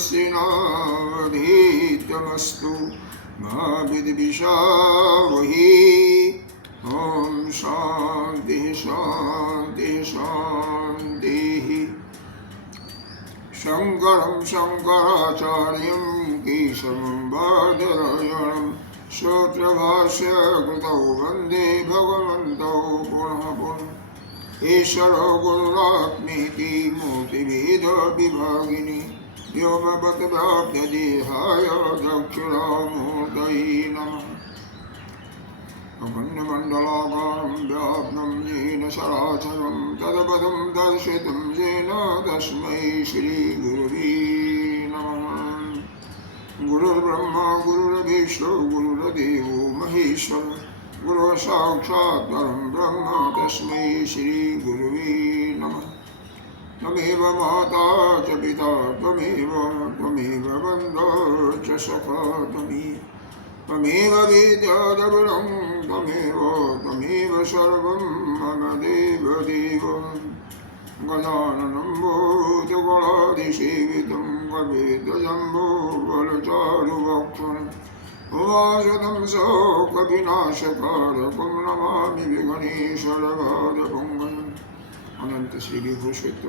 कस्य नावधीतमस्तु मा विद्विषावहि। ओम शांति शांति शांति। शंकरं शंकराचार्यं केशवं बादरायणं सूत्रभाष्य कृतौ वन्दे भगवन्तौ पुनः पुनः। ईश्वरो गुरुरात्मेति मूर्तिभेद विभागिनी व्योमवद्व्याप्तदेहाय दक्षिणामूर्तये नमः। अखण्डमण्डलाकारं व्याप्तं येन चराचरं तत्पदं दर्शितं येन तस्मै श्रीगुरवे नमः। गुरुर्ब्रह्मा गुरुर्विष्णु गुरुर्देवो महेश्वर गुरु साक्षात् परं ब्रह्म तस्मै श्रीगुरवे नमः। त्वमेव माता च पिता त्वमेव बन्धो च सखा त्वमेव वेद्यद्रविणं त्वमेव सर्वं मम देवदेव। गजाननं भूतगणाधिसेवितं गवेद्जम्बोफलचारुभक्षणम् उमाशतं शोकविनाशकारकं नमामि विघ्नेश्वरपादपङ्कजम्। अनंत श्री विभूषित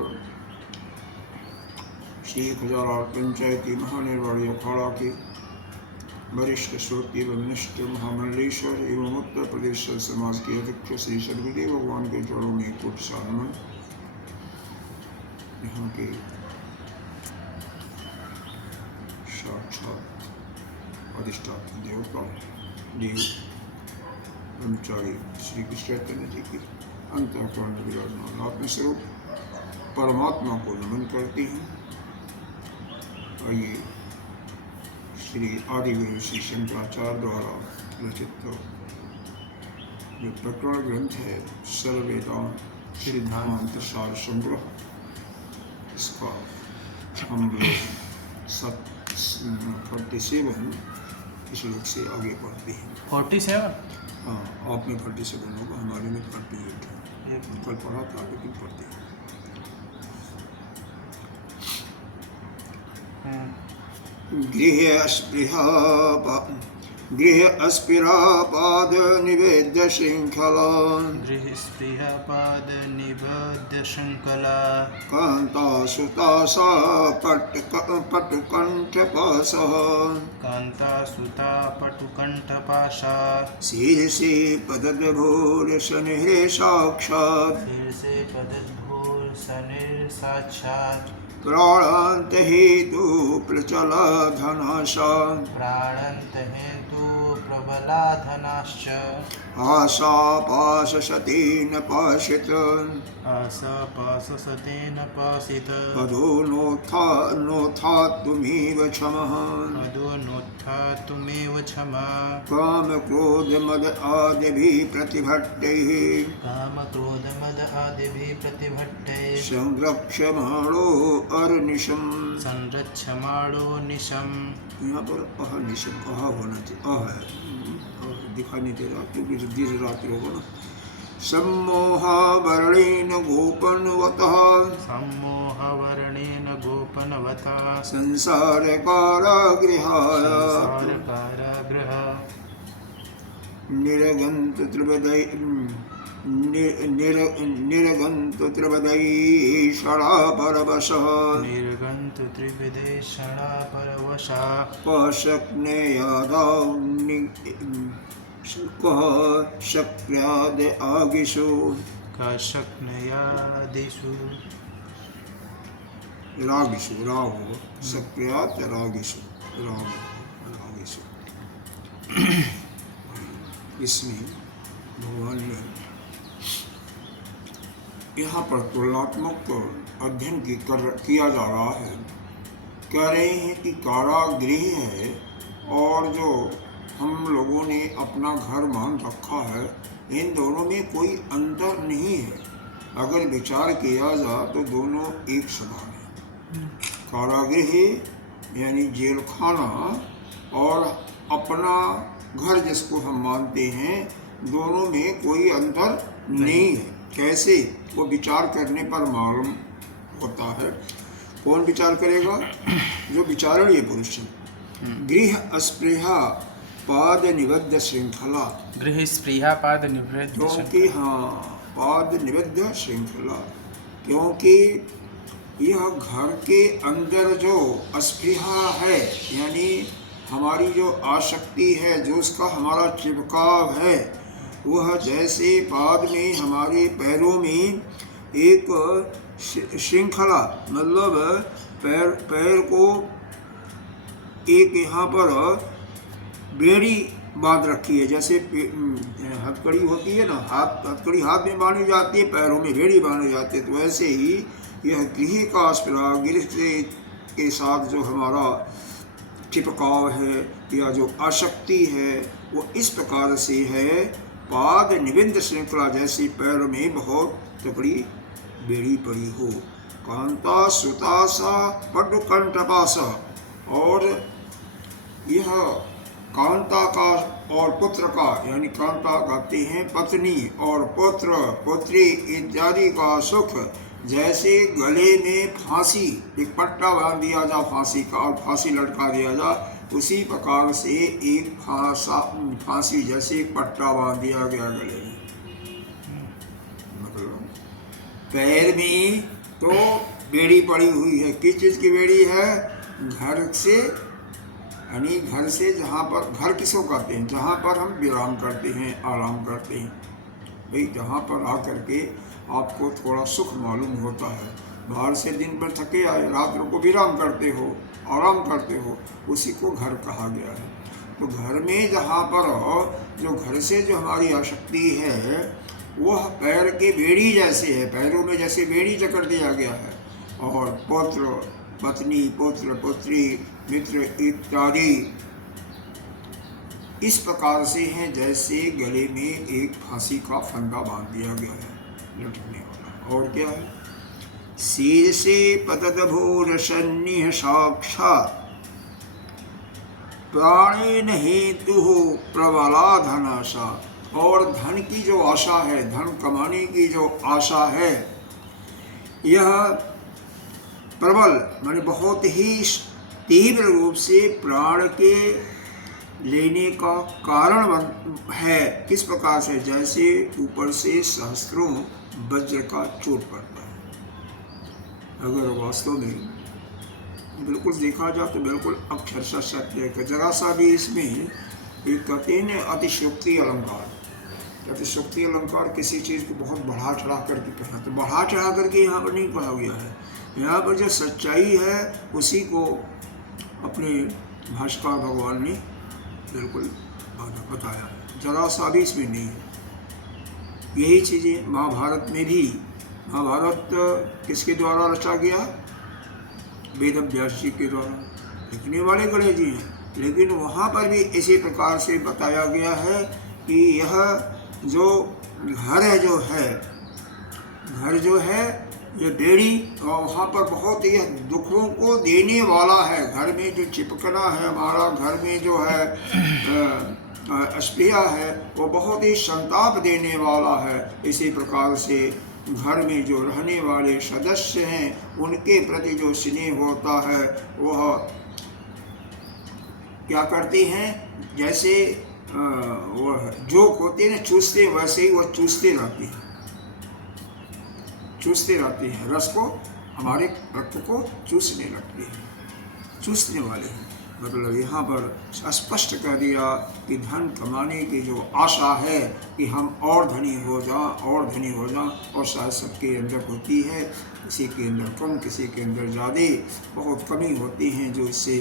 श्री खजारार पंचायती महानिर्वाण अखाड़ा के वरिष्ठ श्रोत एवं निष्ठ महामंडलेश्वर एवं उत्तर प्रदेश समाज के अध्यक्ष श्री सर्वदेव भगवान के चरणों में कोट साधन। यहाँ के साक्षात अधिष्ठाता देवता देव ब्रह्मचारी श्री कृष्ण चैतन्य जी की अंतःकरण विराजमान आत्मस्वरूप परमात्मा को नमन करती हैं। आइए श्री आदिगुरु श्री शंकराचार्य द्वारा रचित जो प्रकरण ग्रंथ है सर्ववेदांत सिद्धांत सार संग्रह, इसका हम लोग 47 श्लोक से आगे पढ़ते हैं। 47? हाँ, आप में 47 होगा, हमारे में 48 है। कल पढ़ा था लेकिन पढ़ते हैं। गृह अस्पृहापाद निवेद्य श्रृंखला कांता सुता सा पटुकंठपाशा शीर्षे पदद्भूर शनिः साक्षात् प्राणान्त हेतु प्रचला प्रबलाधनाश्च आशापाशसतेन पाशित पदोनोत्थातुमेव क्षमः कामक्रोधमद आदिभिः प्रतिभट्टैः संरक्ष्यमाणो अहर्निशम्। यहाँ पर अहर्निशम् अह होना चाहिए, अह है, दिखाई नहीं दे रहा क्योंकि दीर्घ रात्रि होगा ना। सम्मोहावरणेन गोपनवतः संसार कारागृहाय निर्गन्त त्रिविदैषणा परवशः कः शक्र्याद आगिषु रागिषु राहो शक्र्यात रागिषु रागिषु। इसमें भगवान ने यहाँ पर तुलनात्मक अध्ययन किया जा रहा है। कह रहे हैं कि कारागृह है और जो हम लोगों ने अपना घर मान रखा है, इन दोनों में कोई अंतर नहीं है। अगर विचार किया जाए तो दोनों एक समान है। कारागृह यानी जेल खाना और अपना घर जिसको हम मानते हैं, दोनों में कोई अंतर नहीं है। कैसे? वो विचार करने पर मालूम होता है। कौन विचार करेगा? जो विचारणीय पुरुष है। गृह अस्पृहा पाद निबद्ध श्रृंखला, गृह स्पृहा पाद निबद्ध, क्योंकि पाद निबद्ध श्रृंखला, क्योंकि यह घर के अंदर जो अस्पृहा है, यानी हमारी जो आसक्ति है, जो उसका हमारा चिपकाव है, वह जैसे पाद में हमारे पैरों में एक श्रृंखला, मतलब पैर को एक यहाँ पर बेड़ी बांध रखी है, जैसे हथकड़ी होती है ना, हथकड़ी हाथ में बांधी जाती है, पैरों में बेड़ी बांधी जाती है, तो ऐसे ही यह गृह का अस्पृहा, गृह के साथ जो हमारा चिपकाव है या जो आसक्ति है, वो इस प्रकार से है, पाद निबद्ध श्रृंखला, जैसे पैर में बहुत तकड़ी बेड़ी पड़ी हो। कांता सुतासा पटुकंठपासा, और यह कांता का और पुत्र का, यानी कांता कहते हैं पत्नी, और पुत्र पुत्री इत्यादि का सुख, जैसे गले में फांसी, एक पट्टा बांध दिया जा फांसी का और फांसी लटका दिया जा, उसी प्रकार से एक फांसी जैसे एक पट्टा बांध दिया गया गले में। मतलब पैर में तो बेड़ी पड़ी हुई है। किस चीज़ की बेड़ी है? घर से, यानी घर से जहाँ पर, घर किसको कहते हैं? जहाँ पर हम विराम करते हैं, आराम करते हैं। भाई जहाँ पर आकर के आपको थोड़ा सुख मालूम होता है, बाहर से दिन भर थके आए, रात को विराम करते हो, आराम करते हो, उसी को घर कहा गया है। तो घर में जहाँ पर जो घर से जो हमारी आसक्ति है, वह पैर के बेड़ी जैसे है, पैरों में जैसे बेड़ी जकड़ दिया गया है। और पुत्र पत्नी, पुत्र पुत्री, मित्र इत्यादि इस प्रकार से हैं, जैसे गले में एक फांसी का फंदा बांध दिया गया है, लटकने वाला। और क्या है? शीर्षे पतदभूर सन्निह साक्षात् प्राणेन हेतु प्रबला धनाशा, और धन की जो आशा है, धन कमाने की जो आशा है, यह प्रबल माने बहुत ही तीव्र रूप से प्राण के लेने का कारण है। किस प्रकार से? जैसे ऊपर से सहस्त्रों वज्र का चोट पड़ता है। अगर वास्तव में बिल्कुल देखा जाए तो बिल्कुल अक्षरशः सत्य है। जरा सा भी इसमें एक कहते हैं अतिशयोक्ति अलंकार। अतिशयोक्ति अलंकार किसी चीज़ को बहुत बढ़ा चढ़ा करके कहना, तो बढ़ा चढ़ा करके यहाँ पर नहीं कहा गया है। यहाँ पर जो सच्चाई है उसी को अपने भाष्यकार भगवान ने बिल्कुल बताया है, जरा सा भी इसमें नहीं है। यही चीज़ें महाभारत में भी, महाभारत किसके द्वारा रचा गया? वेद व्यास जी के द्वारा, लिखने वाले गणेश जी हैं, लेकिन वहाँ पर भी इसी प्रकार से बताया गया है कि यह जो घर है, घर जो है ये बेड़ी, और वहाँ पर बहुत ही दुखों को देने वाला है। घर में जो चिपकना है हमारा, घर में जो है अस्पृहा है, वो बहुत ही संताप देने वाला है। इसी प्रकार से घर में जो रहने वाले सदस्य हैं, उनके प्रति जो स्नेह होता है, वह क्या करते हैं? जैसे वह जोक होते हैं ना, चूसते, वैसे ही वह चूसते रहते हैं, चूसते रहते हैं, रस को, हमारे रक्त को चूसने लगते हैं, चूसने वाले हैं। मतलब यहाँ पर स्पष्ट कर दिया कि धन कमाने की जो आशा है कि हम और धनी हो जाएं, और धनी हो जाएं, और शायद सबके अंदर होती है, किसी के अंदर कम, किसी के अंदर ज़्यादा, बहुत कमी होती हैं जो इससे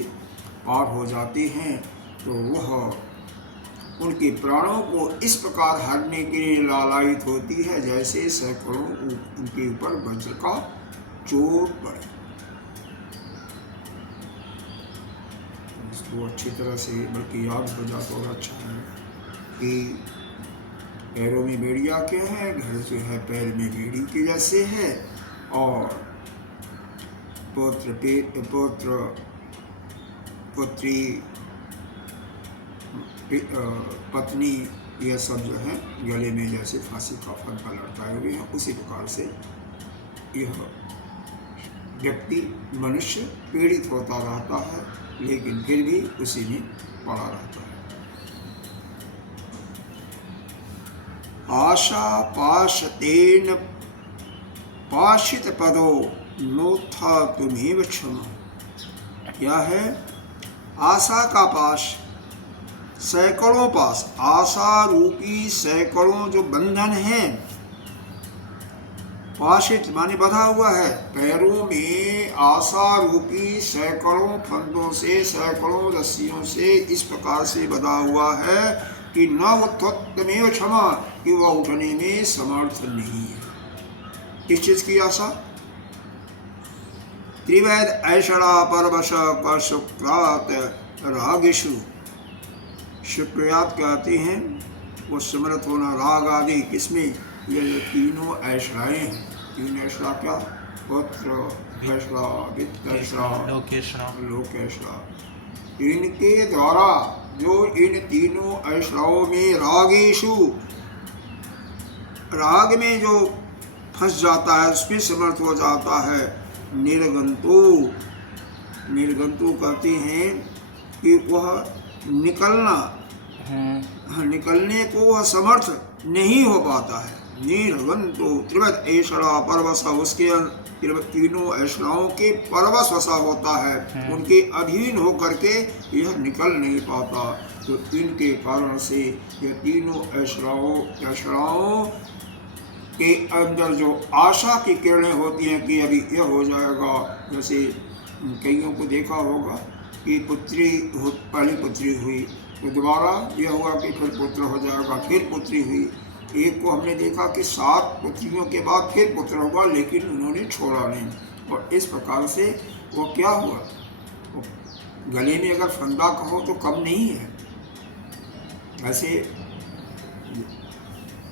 पार हो जाते हैं। तो वह उनके प्राणों को इस प्रकार हरने के लिए लालायित होती है, जैसे सैकड़ों उनके ऊपर वज्र का चोट पड़े। इसको अच्छी तरह से बल्कि याद हो जाता और अच्छा है कि पैरों में बेड़िया क्या है, घर जो है पैर में बेड़ी के जैसे है, और पुत्र पुत्री पत्नी, यह सब जो है गले में जैसे फांसी का फंदा लटकाए हुए हैं, उसी प्रकार से यह व्यक्ति मनुष्य पीड़ित होता रहता है, लेकिन फिर भी उसी में पड़ा रहता है। आशा पाशतेन पाशित पदो नोत्था तुम्हें क्षमा। क्या है? आशा का पाश, सैकड़ों पास, आशा रूपी सैकड़ों जो बंधन हैं, पाशित माने बंधा हुआ है, पैरों में आशा रूपी सैकड़ों फंदों से, सैकड़ों रस्सियों से इस प्रकार से बंधा हुआ है कि न उत्थमेव क्षमा, कि वह उठने में समर्थ नहीं है। किस चीज की आशा? त्रिवैद ऐषणा परवश का शुक्रात रागेशु। शुक्रियात कहते हैं वो समर्थ होना राग आदि किसमें? ये जो तीनों ऐषणाएं हैं, तीन ऐषणा क्या? पुत्र ऐषणा, वित्त ऐषणा, लोकेषणा। इनके द्वारा जो इन तीनों ऐषणाओं में रागेशु, राग में जो फंस जाता है, उसमें समर्थ हो जाता है, निर्गंतु। निर्गंतु कहते हैं कि वह निकलना, निकलने को वह समर्थ नहीं हो पाता है। निर्गंतु त्रिवत ऐषणा परवश, उसके तीनों ऐषणाओं के परवश वसा होता है, उनके अधीन होकर के यह निकल नहीं पाता। तो इनके कारण से यह तीनों ऐषणाओं के अंदर जो आशा की किरणें होती हैं कि अभी यह हो जाएगा, जैसे कईयों को देखा होगा कि पहली पुत्री हुई तो दोबारा यह हुआ कि फिर पुत्र हो जाएगा, फिर पुत्री हुई। एक को हमने देखा कि 7 पुत्रियों के बाद फिर पुत्र हुआ, लेकिन उन्होंने छोड़ा नहीं। और इस प्रकार से वो क्या हुआ, वो गले में अगर फंदा कहो तो कम नहीं है। ऐसे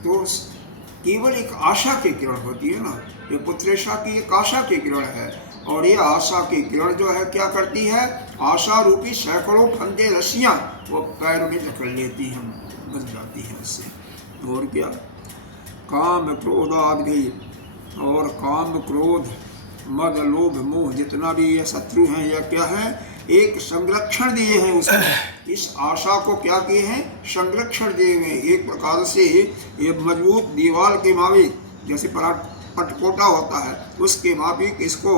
तो केवल एक आशा की किरण होती है ना, ये पुत्रेशा की एक आशा की किरण है। और ये आशा की किरण जो है क्या करती है? आशा रूपी सैकड़ों फंदे रस्सियां वो पैर में जकड़ लेती हैं, बन जाती हैं उससे। और क्या? काम क्रोध आदि, और काम क्रोध मद लोभ मोह जितना भी ये शत्रु हैं, यह क्या है? एक संरक्षण दिए हैं उसको, इस आशा को क्या किए हैं? संरक्षण दिए हुए। एक प्रकार से ये मजबूत दीवार के माफिक, जैसे पटकोटा होता है उसके माफिक इसको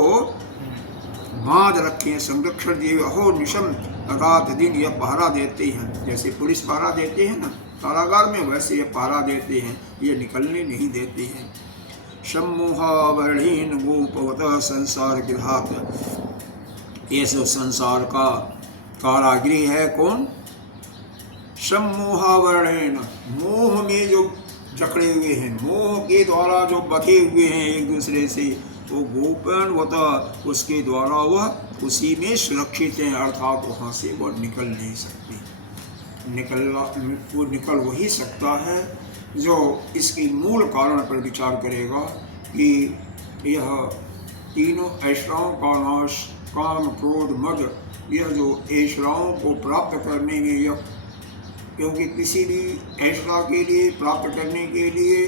बांध रखे हैं, संरक्षण दिए हुए। अहो निशम, रात दिन यह पहरा देते हैं, जैसे पुलिस पहरा देते हैं ना कारागार में, वैसे ये पहरा देते हैं, ये निकलने नहीं देते हैं। सम्मोहावरणेन गोपवतः संसार गृहात्, ये सब संसार का कारागृह है। कौन? सम्मोहावरणेन, मोह में जो जकड़े हुए हैं, मोह के द्वारा जो बंधे हुए हैं एक दूसरे से, वो गोपन होता, उसके द्वारा वह उसी में सुरक्षित हैं, अर्थात वहाँ से वो निकल नहीं सकती। वो निकल वही सकता है जो इसके मूल कारण पर विचार करेगा कि यह तीनों ऐषणाओं का नाश, काम क्रोध मद, यह जो ऐषणाओं को प्राप्त करने में यह, क्योंकि किसी भी ऐषणा के लिए प्राप्त करने के लिए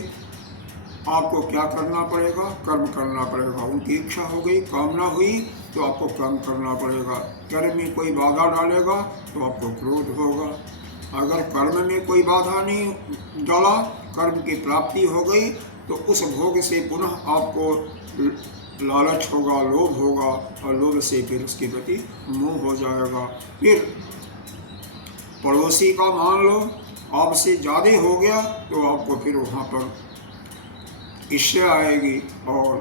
आपको क्या करना पड़ेगा? कर्म करना पड़ेगा। उनकी इच्छा हो गई, कामना हुई, तो आपको कर्म करना पड़ेगा। कर्म में कोई बाधा डालेगा तो आपको क्रोध होगा। अगर कर्म में कोई बाधा नहीं डाला, कर्म की प्राप्ति हो गई, तो उस भोग से पुनः आपको लालच होगा, लोभ होगा, और लोभ से फिर उसके प्रति मोह हो जाएगा। फिर पड़ोसी का मान लो आपसे ज़्यादा हो गया, तो आपको फिर वहाँ पर ईर्ष्या आएगी, और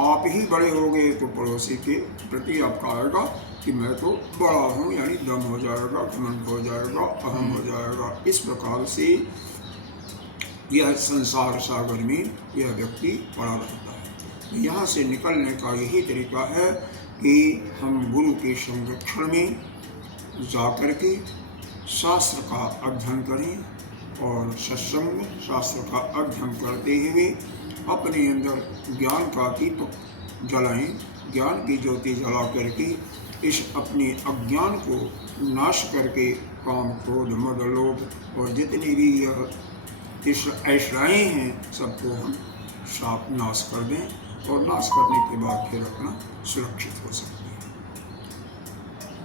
आप ही बड़े हो गए तो पड़ोसी के प्रति आपका आएगा कि मैं तो बड़ा हूँ, यानी दम हो जाएगा, घमंड हो जाएगा, अहम हो जाएगा। इस प्रकार से यह संसार सागर में यह व्यक्ति पड़ा रहता है। यहाँ से निकलने का यही तरीका है कि हम गुरु के संरक्षण में जाकर के शास्त्र का अध्ययन करें, और सत्संग शास्त्र का अध्ययन करते हुए अपने अंदर ज्ञान का दीपक जलाएं, ज्ञान की ज्योति जला करके इस अपने अज्ञान को नाश करके काम क्रोध मद लोभ और जितनी भी यह इस ऐषणाएँ हैं सबको हम साफ नाश कर दें। और नाश करने के बाद फिर अपना सुरक्षित हो सकते हैं।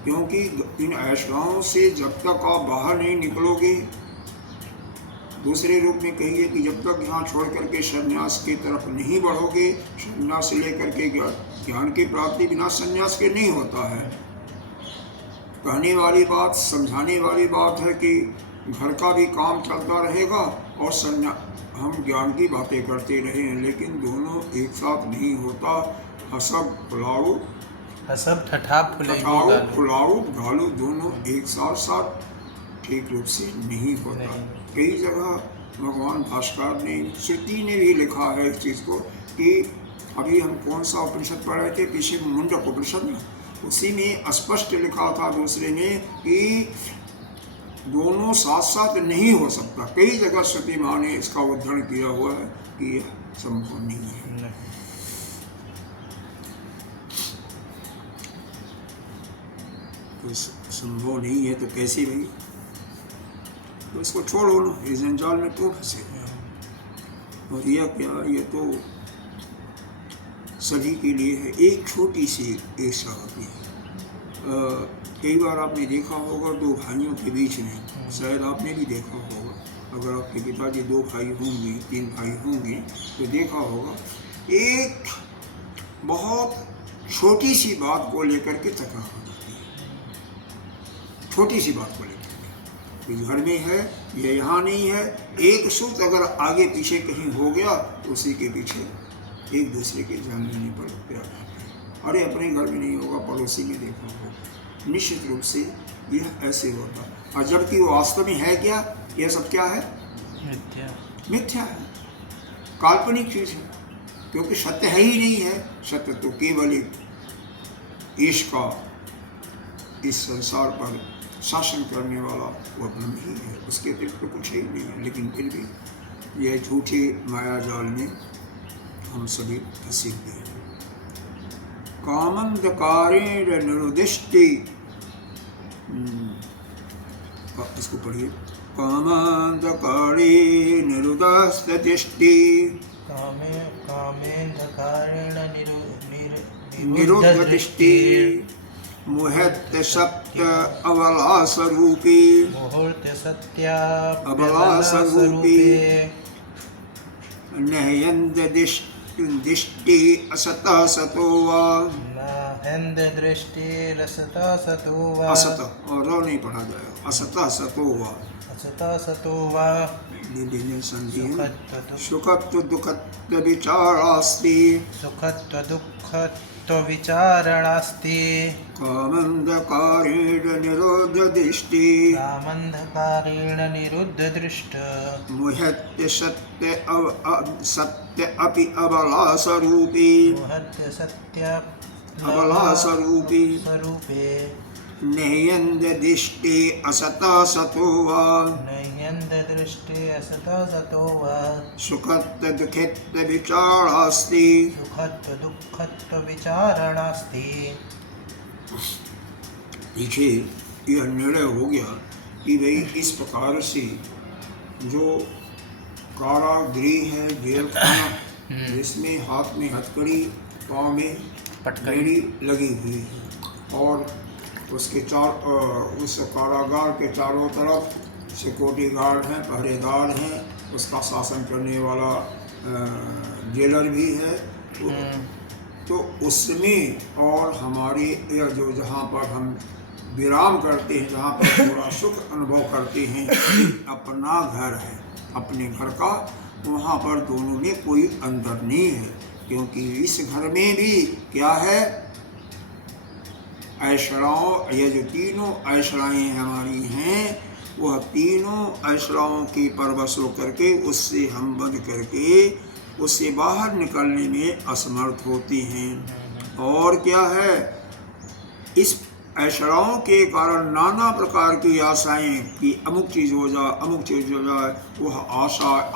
क्योंकि इन ऐशराओं से जब तक आप बाहर नहीं निकलोगे, दूसरे रूप में कहिए कि जब तक यहाँ छोड़ करके संन्यास की तरफ नहीं बढ़ोगे, संन्यास से लेकर के ज्ञान की प्राप्ति बिना संन्यास के नहीं होता है। कहने वाली बात, समझाने वाली बात है कि घर का भी काम चलता रहेगा और हम ज्ञान की बातें करते रहें, लेकिन दोनों एक साथ नहीं होता। हसब फुलाऊ, हसब ठठा फुलाऊ घालू दोनों एक साथ ठीक रूप से नहीं होता। कई जगह भगवान भास्कर ने, श्रुति ने भी लिखा है इस चीज़ को कि अभी हम कौन सा उपनिषद पढ़ रहे थे, पीछे मुंडक उपनिषद में, उसी में स्पष्ट लिखा था दूसरे में कि दोनों साथ साथ नहीं हो सकता। कई जगह श्रुति माँ ने इसका उद्धरण किया हुआ है कि यह संभव नहीं है। तो संभव नहीं है तो कैसे भाई, तो इसको छोड़ो ना, इस जंजाल में क्यों फंसे। और यह क्या, ये तो सभी के लिए है। एक छोटी सी एक शब्द है, कई बार आपने देखा होगा दो भाइयों के बीच में, शायद आपने भी देखा होगा, अगर आपके पिताजी 2 भाई होंगे, 3 भाई होंगे तो देखा होगा, एक बहुत छोटी सी बात को लेकर के तकरार हो जाती है। छोटी सी बात को लेकर के, घर में है या यहाँ नहीं है, एक सूत अगर आगे पीछे कहीं हो गया तो उसी के पीछे एक दूसरे के जान लेने पर प्यार। अरे अपने घर में नहीं होगा, पड़ोसी में देखा होगा। निश्चित रूप से यह ऐसे होता है, और जबकि वो वास्तव में है क्या, यह सब क्या है, मिथ्या है, काल्पनिक चीज है, क्योंकि सत्य है ही नहीं है। सत्य तो केवल एक ईश का इस संसार पर शासन करने वाला वो ब्रह्म ही है, उसके अतिरिक्त तो कुछ ही नहीं है। लेकिन फिर भी यह झूठे माया जाल में हम सभी फंसे हुए हैं। कामंधकारेण निरुदिष्टि, इसको पढ़िए, कामंधकारे निरुदस्तिष्टि, कामेंधकारेण निरुद्धतिष्ठि, मुहूर्त सत्य अवलास रूपी, मुहूर्त सत्या अवलास रूपी, नयन्द दृष्टि असतः सतो वा, नयन्द दृष्टि असतः सतो वा, असत और रो नहीं पढ़ा जाएगा, असतः सतो वा, असतः सतो वा, सुखत्व दुःखत्व विचारास्ति, सुखत्व दुःखत्व विचारणास्ति, कामंधकारेण निरोध दृष्टि, कामंधकारेण निरुद्ध दृष्ट, मुह्यत्य सत्य अपि अबलास रूपी, मुहूर्त सत्य अबलास रूपी, स्वरूपे, नयन्द दृष्टि असतः सतो वा, नयन्द दृष्टि असतः सतो वा, सुखत्व दुःखत्व विचारास्ति, सुखत्व दुःखत्व विचारणास्ति। पीछे यह निर्णय हो गया कि भाई इस प्रकार से जो कारागृह है, जेल खाना, जिसमें हाथ में हथकड़ी, पाँव में पटकड़ी लगी हुई है, और उसके उस कारागार के चारों तरफ सिक्योरिटी गार्ड हैं, पहरेदार हैं, उसका शासन करने वाला जेलर भी है। तो उसमें और हमारे जो जहाँ पर हम विराम करते हैं, जहाँ पर थोड़ा सुख अनुभव करते हैं, अपना घर है, अपने घर का, वहाँ पर दोनों में कोई अंतर नहीं है। क्योंकि इस घर में भी क्या है, ऐशराओं, ये जो तीनों ऐशराएँ हमारी हैं, वह तीनों ऐशराओं की परवश होकर के उससे हम बंद करके उससे बाहर निकलने में असमर्थ होती हैं। और क्या है, इस ऐशराओं के कारण नाना प्रकार की आशाएं कि अमुक चीज़ हो जाए, अमुक चीज़ हो जाए, वह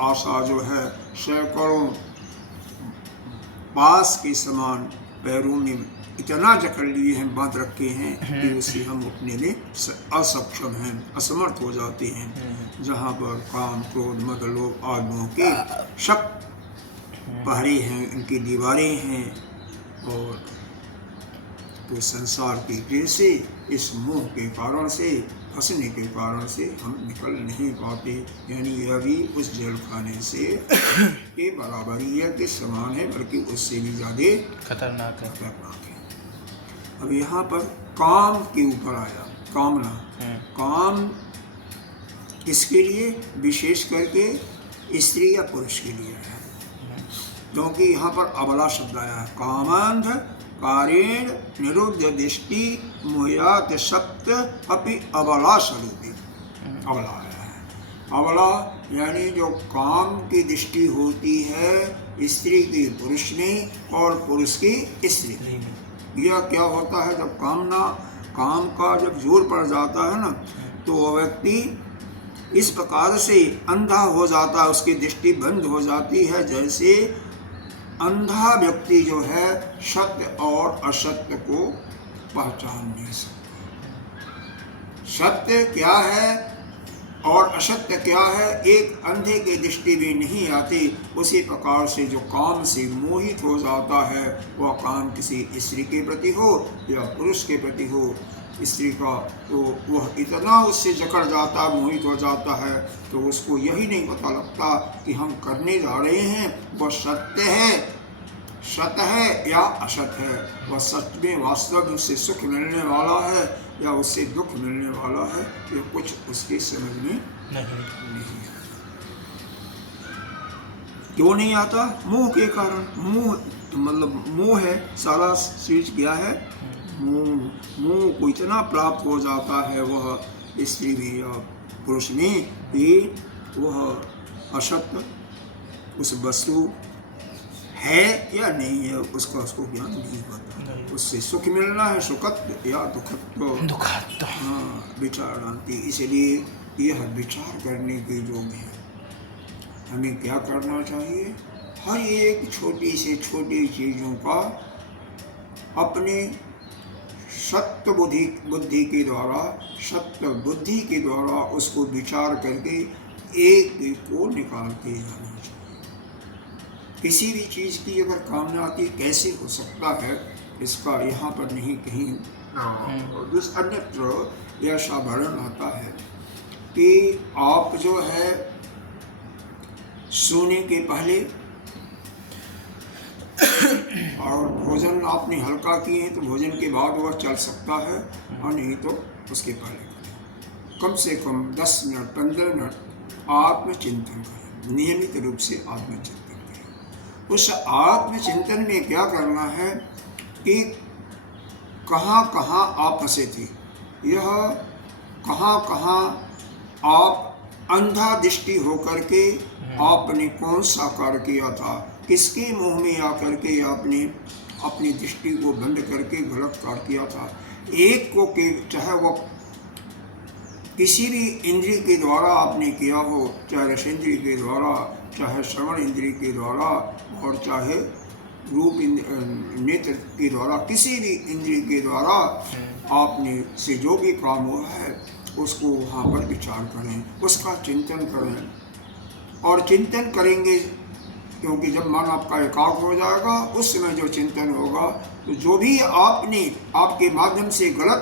आशा जो है सैकड़ों पास के समान पैरों में इतना जकड़ लिए हैं, बांध रखे हैं कि उससे हम उठने में असक्षम हैं, असमर्थ हो जाते हैं। जहाँ पर काम, क्रोध, मद, लोभ आदियों के शक पहरे हैं, इनकी दीवारें हैं, और तो संसार की प्रेम से, इस मोह के कारण से, फंसने के कारण से हम निकल नहीं पाते। यानी यह भी उस जल खाने से के बराबर ही है, कि समान है, बल्कि उससे भी ज़्यादा खतरनाक है। अब यहाँ पर काम के ऊपर आया, कामना। काम किसके लिए? विशेष करके स्त्री या पुरुष के लिए है, क्योंकि यहाँ पर अबला शब्द आया है। कामांध कारेण निरुद्ध दृष्टि मुहयात सप्त अपि अबला स्वरूपी, अबला आया है। अबला यानी जो काम की दृष्टि होती है स्त्री की पुरुष में और पुरुष की स्त्री में। यह क्या होता है, जब काम का जब जोर पड़ जाता है ना, तो वह व्यक्ति इस प्रकार से अंधा हो जाता है, उसकी दृष्टि बंद हो जाती है, जैसे अंधा व्यक्ति जो है सत्य और असत्य को पहचान नहीं सकता। सत्य क्या है और असत्य क्या है, एक अंधे की दृष्टि भी नहीं आती। उसी प्रकार से जो काम से मोहित हो जाता है, वह काम किसी स्त्री के प्रति हो या पुरुष के प्रति हो, स्त्री का, तो वह इतना उससे जकड़ जाता, मोहित हो जाता है, तो उसको यही नहीं पता लगता कि हम करने जा रहे हैं वह सत्य है, सत्य है या असत है। वह सत्य में वास्तव में उससे सुख मिलने वाला है या उससे दुख मिलने वाला है, ये कुछ उसकी समझ में नहीं आता। क्यों नहीं आता? मोह के कारण। मोह मतलब मोह है, सारा चीज क्या है? मोह को इतना प्राप्त हो जाता है वह स्त्री में या पुरुष में कि वह असत्य उस वस्तु है या नहीं है, उसको ज्ञान नहीं होता। उससे सुख मिलना है सुखत्व या दुखत्व, हाँ, विचारांति। इसलिए यह विचार करने के योग्य है। हमें क्या करना चाहिए? हर एक छोटी से छोटी चीज़ों का अपने सत्य बुद्धि के द्वारा उसको विचार करके एक को निकालते जाना चाहिए। किसी भी चीज़ की अगर कामना आती, कैसे हो सकता है, इसका यहाँ पर नहीं कहीं अन्यत्र ऐसा वर्णन आता है कि आप जो है सोने के पहले और भोजन आपने हल्का किए हैं, तो भोजन के बाद वह चल सकता है, और नहीं तो उसके पहले कम से कम 10 मिनट 15 मिनट आत्मचिंतन करें, नियमित रूप से आत्मचिंतन। उस आत्मचिंतन में क्या करना है कि कहाँ कहाँ आप फंसे थे, यह कहाँ कहाँ आप अंधा दृष्टि होकर के आपने कौन सा कार्य किया था, किसके मुंह में आकर के आपने अपनी दृष्टि को बंद करके गलत कार्य किया था। एक को के चाहे वो किसी भी इंद्रिय के द्वारा आपने किया हो, चाहे रस इंद्रिय के द्वारा, चाहे श्रवण इंद्रिय के द्वारा, और चाहे रूप नेत्र के द्वारा, किसी भी इंद्रिय के द्वारा आपने से जो भी काम हुआ है उसको वहाँ पर विचार करें, उसका चिंतन करें। और चिंतन करेंगे क्योंकि जब मन आपका एकाग्र हो जाएगा, उस समय जो चिंतन होगा, तो जो भी आपने आपके माध्यम से गलत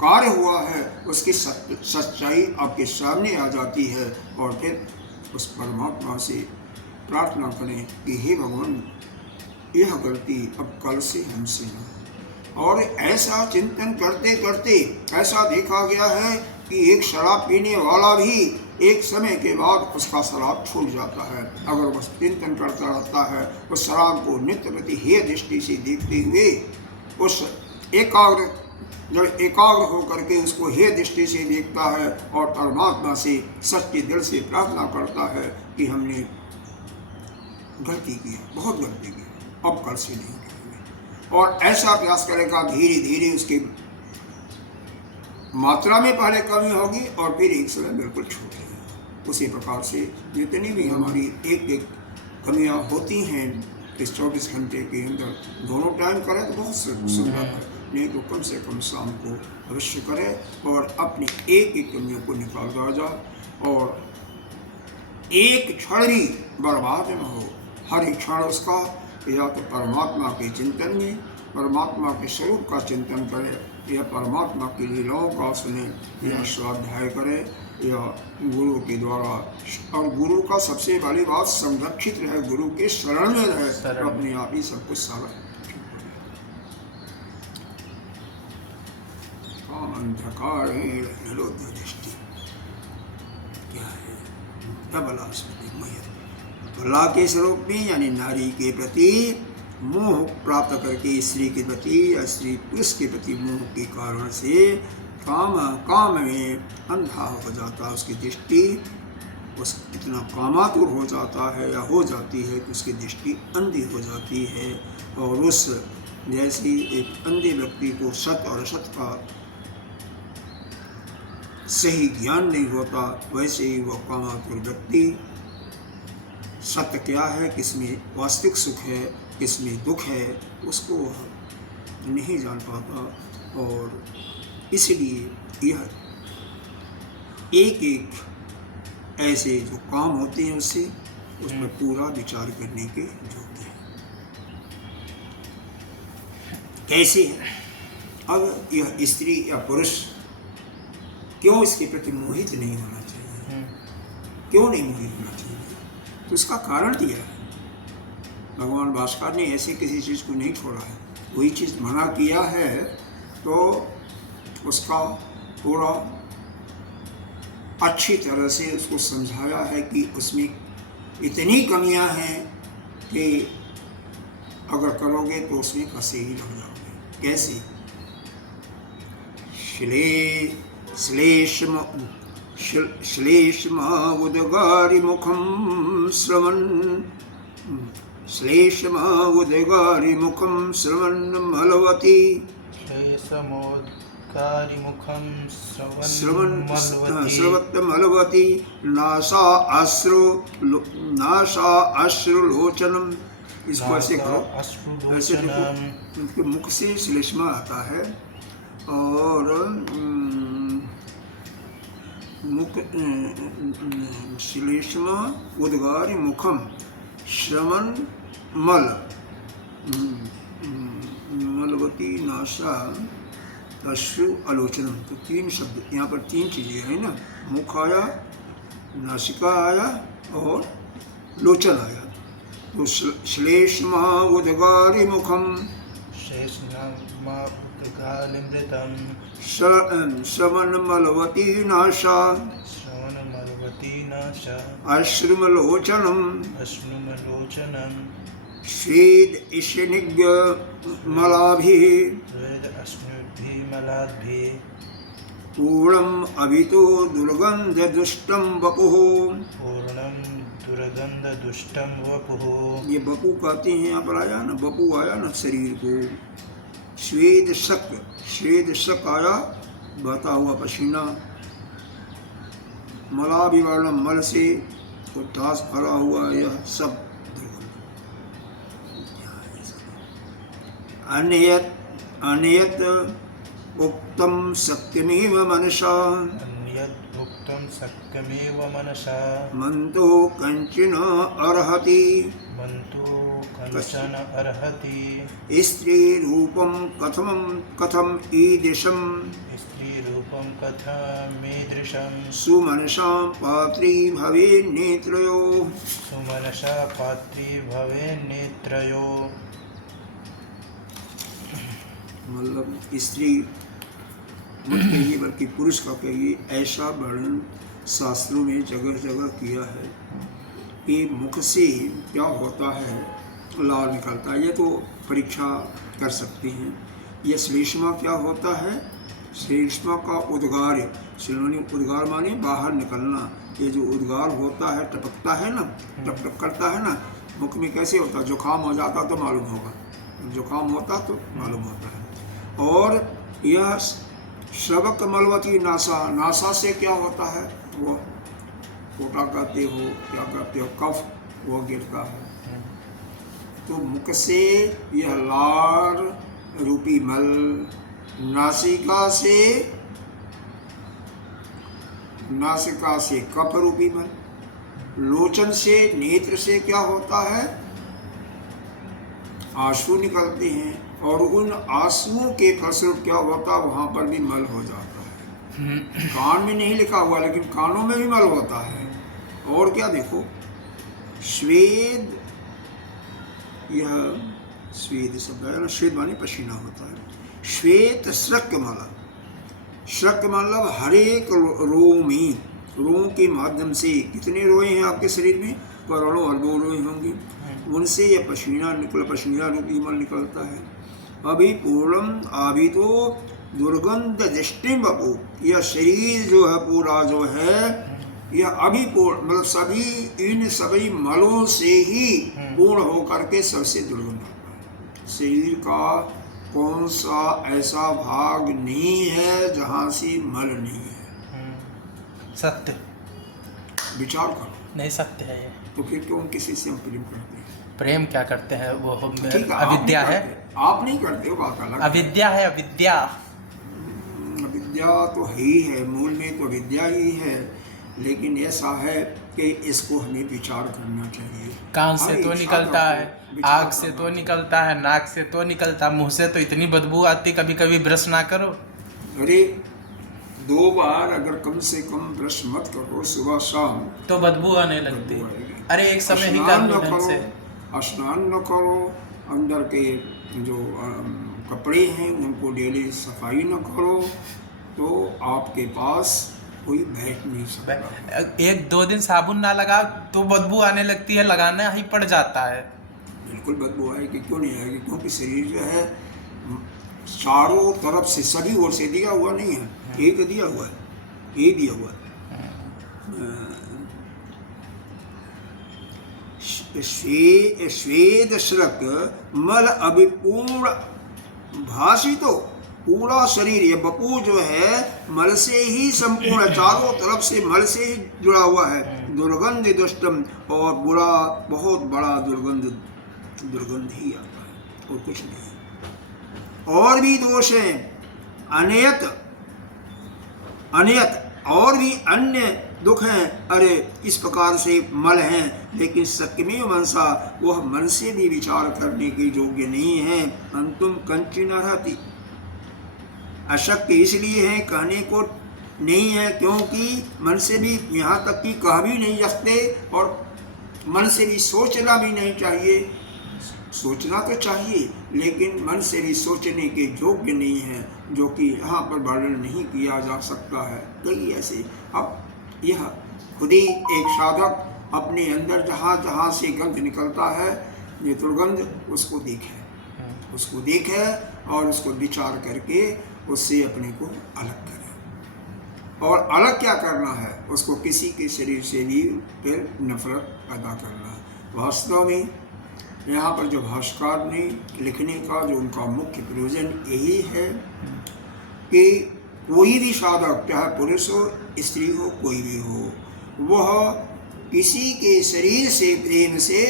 कार्य हुआ है उसकी सच्चाई आपके सामने आ जाती है। और फिर उस परमात्मा से प्रार्थना करें कि हे भगवान, यह गलती अब कल से हमसे न हो। और ऐसा चिंतन करते करते ऐसा देखा गया है कि एक शराब पीने वाला भी एक समय के बाद उसका शराब छूट जाता है, अगर वह चिंतन करता रहता है, उस शराब को नित्य प्रति हे दृष्टि से देखते हुए, उस एकाग्र होकर के उसको हे दृष्टि से देखता है और परमात्मा से सच्चे दिल से प्रार्थना करता है कि हमने गलती की, बहुत गलती की, अब कल से नहीं करेंगे। और ऐसा प्रयास करेगा, धीरे धीरे उसकी मात्रा में पहले कमी होगी और फिर एक समय बिल्कुल छूट जाएगी। उसी प्रकार से जितनी भी हमारी एक एक कमियां होती हैं इस 24 घंटे के अंदर, दोनों टाइम करें तो बहुत सुंदर है, नहीं तो कम से कम शाम को अवश्य करें और अपनी एक एक कमियों को निकाल जाए और एक क्षण भी बर्बाद न हो। हर एक क्षण उसका या तो परमात्मा के चिंतन में, परमात्मा के स्वरूप का चिंतन करे, या परमात्मा की लीलाओं का सुने, या स्वाध्याय करे, या गुरु के द्वारा। और गुरु का सबसे बड़ी बात संरक्षित रहे, गुरु के शरण में रहे, तो अपने आप ही सब कुछ सारा अंधकार निरोध दृष्टि क्या है, बला बला के स्वरूप में यानी नारी के प्रति मोह प्राप्त करके स्त्री के प्रति या स्त्री पुरुष के प्रति मोह के कारण से काम में अंधा हो जाता है, उसकी दृष्टि उस इतना कामातुर हो जाता है या हो जाती है कि उसकी दृष्टि अंधी हो जाती है। और उस जैसी एक अंधे व्यक्ति को सत और असत का सही ज्ञान नहीं होता, वैसे ही वह कामातुर व्यक्ति सत्य क्या है, किसमें वास्तविक सुख है, किसमें दुख है, उसको नहीं जान पाता। और इसलिए यह एक एक ऐसे जो काम होते हैं उससे उस पर पूरा विचार करने के योग्य है। कैसे है? अब यह स्त्री या पुरुष क्यों इसके प्रति मोहित नहीं होना चाहिए, क्यों नहीं मोहित होना चाहिए? तो इसका कारण दिया है भगवान भास्कर ने। ऐसे किसी चीज़ को नहीं छोड़ा है, वही चीज़ मना किया है तो उसका पूरा अच्छी तरह से उसको समझाया है कि उसमें इतनी कमियां हैं कि अगर करोगे तो उसमें फंसे ही रह जाओगे। कैसे? श्लेष्म मुखम श्रवण श्लेष्मोदगारि मुखम श्रवण मलवती श्रवत मलवती नासा अश्रुलोचनम। इसको ऐसे करो, ऐसे देखो, उनके मुख से श्लेष्मा आता है और मुख श्लेष्मा उद्गारि मुखम श्रवण मलवती नासा अश्रु आलोचनम। तो तीन शब्द यहाँ पर, तीन चीज़ें हैं ना, मुख आया, नासिका आया और लोचन आया। तो श्लेष्मा उद्गारि मुखम श्रवण मलवती नासा अश्रुमलोचनम स्वेद ईशनिज्ञ मलाभिः पूर्णम अभितो दुर्गंध दुष्टम वपुः। ये बपू कहते हैं, यहाँ पर आया ना, बपू आया ना शरीर को। स्वेद शक आया, बहता हुआ पसीना। मलाभिवर्णम, मल से उदास भरा हुआ यह सब। अन्यत उक्तम सत्यमेव मनसा मंतो कंचन अर्हति स्त्री रूपम कथम ईदृशम सुमनसा पात्री भवे नेत्रयो। मतलब स्त्री मत कहिए बल्कि पुरुष का कहिए, ऐसा वर्णन शास्त्रों में जगह जगह किया है कि मुख से क्या होता है, लाल निकलता है। ये तो परीक्षा कर सकते हैं। यह श्लेष्मा क्या होता है? श्लेष्मा का उद्गार, उद्गार माने बाहर निकलना। ये जो उद्गार होता है, टपकता है ना, टपटप करता है ना, मुख में कैसे होता है? जुकाम हो जाता तो मालूम होगा, जुकाम होता तो मालूम होता है। और यह श्रवक मलवती नासा से क्या होता है? वो कोटा कहते हो, क्या कहते हो, कफ, वो गिरता है। तो मुख से यह लार रूपी मल, नासिका से कफ रूपी मल, लोचन से, नेत्र से क्या होता है? आंसू निकलते हैं और उन आंसुओं के फलस्वरूप क्या होता है, वहाँ पर भी मल हो जाता है। कान में नहीं लिखा हुआ लेकिन कानों में भी मल होता है। और क्या देखो, श्वेद, यह श्वेद शब्द है ना, श्वेद माने पसीना होता है। श्वेत श्रक्यमाला, श्रक्य मतलब हर एक रोम के माध्यम से, कितने रोए हैं आपके शरीर में, करोड़ों अरबों रोए होंगे, उनसे यह पसीना रूपी मल निकलता है। अभी पूर्णम अभी तो दुर्गंध दृष्टि बपू, यह शरीर जो है पूरा जो है, यह अभी पूर्ण मतलब सभी इन सभी मलों से ही पूर्ण होकर के सबसे दुर्गंध आता है। शरीर का कौन सा ऐसा भाग नहीं है जहाँ से मल नहीं है? सत्य। विचार करो। नहीं सत्य है ये। तो फिर क्यों किसी से हम प्रेम करते हैं? प्रेम क्या करते हैं, वो अविद्या है। आप नहीं करते हो, बात अलग। अविद्या है, अविद्या। अविद्या तो ही है, मूल में तो विद्या ही है, लेकिन ऐसा है कि इसको हमें विचार करना चाहिए। कान से तो निकलता है, आँख से तो निकलता है, नाक से तो निकलता, मुंह से तो इतनी बदबू आती, कभी कभी ब्रश ना करो। अरे 2 बार अगर कम से कम ब्रश मत करो सुबह शाम तो बदबू आने लगती। अरे एक समय ही कर लो ढंग से। स्नान न करो, अंदर के जो कपड़े हैं उनको डेली सफाई न करो, तो आपके पास कोई बैठ नहीं सकता। 1-2 दिन साबुन ना लगाओ तो बदबू आने लगती है, लगाना ही पड़ जाता है। बिल्कुल बदबू आएगी, क्यों नहीं आएगी? क्योंकि शरीर जो है चारों तरफ से सभी ओर से दिया हुआ नहीं है, एक दिया हुआ है, ये दिया हुआ है। श्वेद श्रक मल अभिपूर्ण भाषितो, पूरा शरीर ये बपू जो है मल से ही संपूर्ण, चारों तरफ से मल से ही जुड़ा हुआ है। दुर्गंध दुष्टम, और बुरा बहुत बड़ा दुर्गंध ही आता है और कुछ नहीं। और भी दोष हैं, अनयत और भी अन्य दुख हैं। अरे इस प्रकार से मल हैं, लेकिन सक्मेव मनसा, वह मन से भी विचार करने के योग्य नहीं है। अंतुम कंचि न रहती, अशक्य इसलिए है, कहने को नहीं है, क्योंकि मन से भी यहाँ तक कि कह भी नहीं सकते, और मन से भी सोचना भी नहीं चाहिए। सोचना तो चाहिए, लेकिन मन से भी सोचने के योग्य नहीं है, जो कि यहाँ पर वर्णन नहीं किया जा सकता है। कई ऐसे, अब यह खुद ही एक साधक अपने अंदर जहाँ से गंध निकलता है, ये दुर्गंध, उसको देखे और उसको विचार करके उससे अपने को अलग करें। और अलग क्या करना है? उसको किसी के शरीर से भी फिर नफरत पैदा करना है। वास्तव में यहाँ पर जो भाष्यकार ने लिखने का जो उनका मुख्य प्रयोजन यही है कि कोई भी साधक, चाहे पुरुष हो स्त्री हो कोई भी हो, वह किसी के शरीर से प्रेम से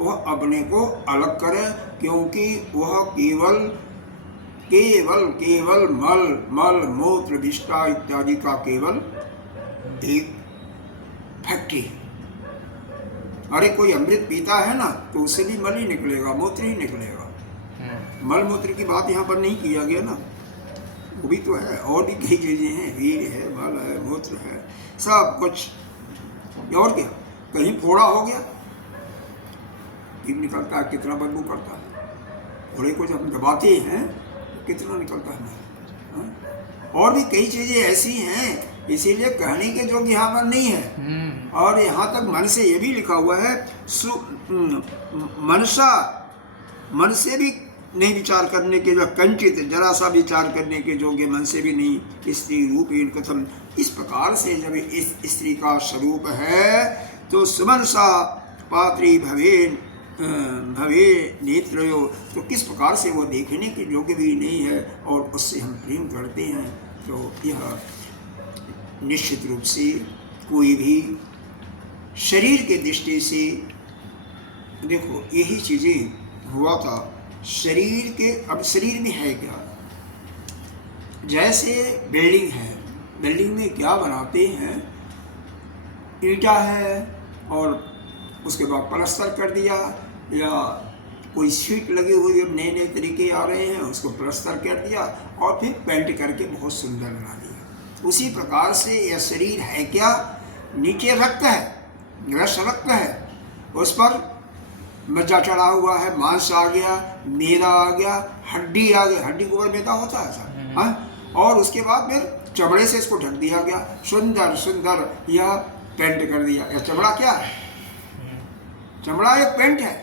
वह अपने को अलग करे, क्योंकि वह केवल मल मूत्र विष्ठा इत्यादि का केवल एक फैक्ट्री है। अरे कोई अमृत पीता है ना, तो उससे भी मल ही निकलेगा, मूत्र ही निकलेगा। मल मूत्र की बात यहाँ पर नहीं किया गया ना, वो भी तो है, और भी कई चीजें हैं, वीर है, मल है, मूत्र है, सब कुछ। और क्या, कहीं फोड़ा हो गया, जीभ निकलता है, कितना बदबू करता है। फोड़े को जब दबाते हैं कितना निकलता है। और भी कई चीजें ऐसी हैं, इसीलिए कहने के जो यहाँ पर नहीं है। और यहाँ तक मन से ये भी लिखा हुआ है, मन से भी नहीं विचार करने के जो कंचित, जरा सा विचार करने के योग्य मन से भी नहीं। स्त्री रूपेण कथम, इस प्रकार से जब इस स्त्री का स्वरूप है, तो सुमनसा पात्री भवे नेत्रयो, तो किस प्रकार से वो देखने के योग्य भी नहीं है, और उससे हम प्रेम करते हैं। तो यह निश्चित रूप से कोई भी शरीर के दृष्टि से, देखो यही चीज़ें हुआ था शरीर के। अब शरीर में है क्या? जैसे बिल्डिंग है, बिल्डिंग में क्या बनाते हैं, ईंटा है और उसके बाद प्लास्टर कर दिया, या कोई सीट लगी हुई, अब नए नए तरीके आ रहे हैं, उसको प्लास्टर कर दिया और फिर पेंट करके बहुत सुंदर बना दिया। उसी प्रकार से यह शरीर है क्या, नीचे रक्त है, रस रक्त है, उस पर मज्जा चढ़ा हुआ है, मांस आ गया, मेदा आ गया, हड्डी आ गई, हड्डी के ऊपर मेदा होता है सर, हाँ, और उसके बाद फिर चमड़े से इसको ढक दिया गया, सुंदर सुंदर यह पेंट कर दिया। यह चमड़ा क्या है, चमड़ा एक पेंट है,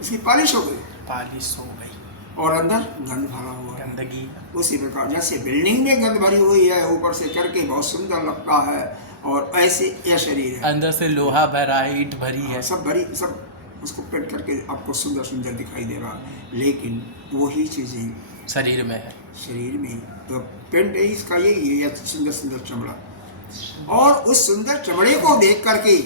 इसकी पालिश हो गई, पालिश हो गई और अंदर गंध भरा हुआ है, गंदगी। उसी प्रकार जैसे बिल्डिंग में गंध भरी हुई है, ऊपर से करके बहुत सुंदर लगता है, और ऐसे यह शरीर है, अंदर से लोहा भरा है, ईंट भरी है, सब भरी, सब उसको पेंट करके आपको सुंदर सुंदर दिखाई दे रहा है, लेकिन वही चीजें शरीर में है। शरीर में, तो पेंट इसका यही है, यह सुंदर सुंदर चमड़ा, और उस सुंदर चमड़े को देख करके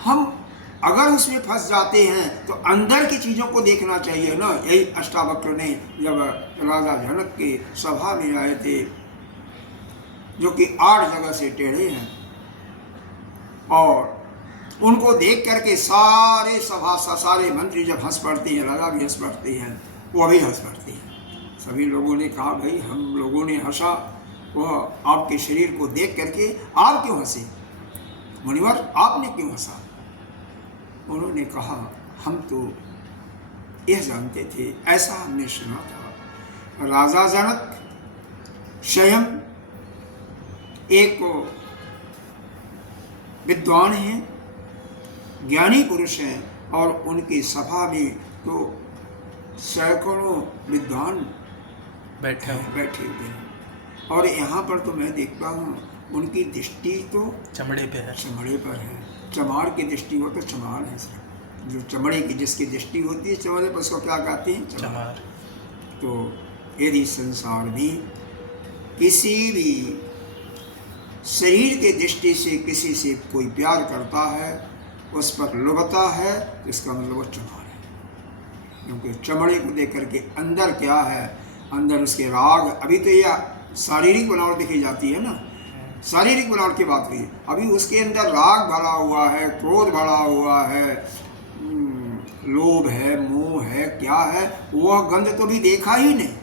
हम अगर उसमें फंस जाते हैं तो अंदर की चीजों को देखना चाहिए ना। यही अष्टावक्र ने जब राजा जनक के सभा में आए थे, जो कि 8 जगह से टेढ़े हैं, और उनको देख करके सारे सभा सारे मंत्री जब हंस पड़ते हैं, राजा भी हंस पड़ते हैं, वो भी हंस पड़ते हैं। सभी लोगों ने कहा, भाई हम लोगों ने हंसा, वह आपके शरीर को देख करके आप क्यों हंसे, मुनिवर आपने क्यों हंसा? उन्होंने कहा, हम तो यह जानते थे, ऐसा हमने सुना था, राजा जनक स्वयं एक विद्वान हैं, ज्ञानी पुरुष हैं, और उनकी सभा में तो सैकड़ों विद्वान बैठे हुए हैं, और यहाँ पर तो मैं देखता हूँ उनकी दृष्टि तो चमड़े पे है, चमड़े पर है। चमार की दृष्टि हो तो चमार है सर, जो चमड़े की जिसकी दृष्टि होती है चमड़े पर, उसको क्या कहते हैं, चमार। तो यदि संसार में किसी भी शरीर के दृष्टि से किसी से कोई प्यार करता है, उस पर लुभता है, तो इसका मतलब वो चमार है, क्योंकि चमड़े को देख करके अंदर क्या है, अंदर उसके राग, अभी तो यह शारीरिक बनावट दिखी जाती है ना, शारीरिक बनावट की बात हुई, अभी उसके अंदर राग भरा हुआ है, क्रोध भरा हुआ है, लोभ है, मोह है, क्या है, वह गंध तो भी देखा ही नहीं,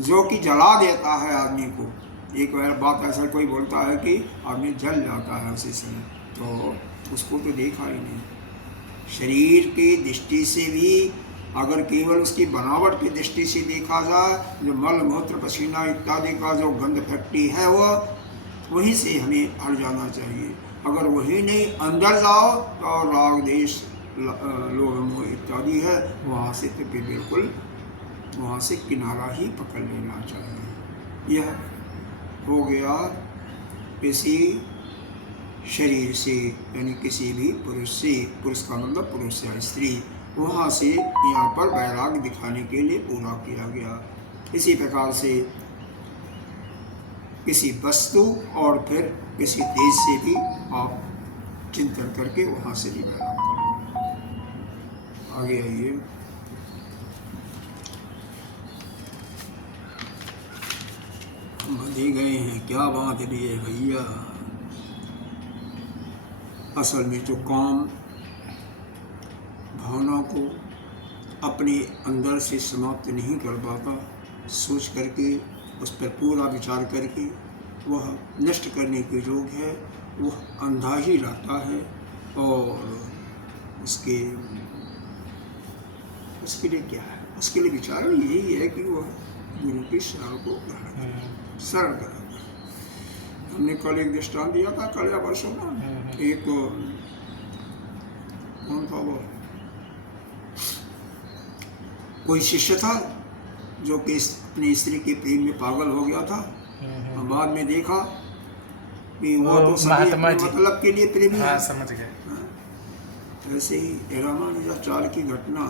जो कि जला देता है आदमी को। एक बात ऐसा कोई बोलता है कि आदमी जल जाता है उसी समय, तो उसको तो देखा ही नहीं। शरीर की दृष्टि से भी अगर केवल उसकी बनावट की दृष्टि से देखा जाए, जो मल मूत्र पसीना इत्यादि का जो गंध फैक्ट्री है, वह वहीं से हमें हट जाना चाहिए। अगर वही नहीं अंदर जाओ तो राग देश लोभ मोह इत्यादि है, वहाँ से तो बिल्कुल वहाँ से किनारा ही पकड़ लेना चाहिए। यह हो गया किसी शरीर से, यानी किसी भी पुरुष से, पुरुष का मतलब पुरुष या स्त्री, वहाँ से यहाँ पर वैराग दिखाने के लिए पूरा किया गया। इसी प्रकार से किसी वस्तु और फिर किसी देश से भी आप चिंतन करके वहाँ से भी वैराग करें। आगे आइए, बंधे गए हैं, क्या बांध लिए भैया। असल में जो काम भावना को अपने अंदर से समाप्त नहीं कर पाता, सोच करके उस पर पूरा विचार करके वह नष्ट करने के योग है, वह अंधा ही रहता है, और उसके लिए क्या है, उसके लिए विचार यही है कि वह गुरु की शरण को शरण करा। हमने कल एक दृष्टांत दिया था, कल या परसों ना, एक कौन था वो, कोई शिष्य था जो कि अपनी स्त्री के प्रेम में पागल हो गया था, बाद में देखा कि वो तो सभी मतलब के लिए प्रेमी है। समझ गए। वैसे ही रामानुजाचार्य की घटना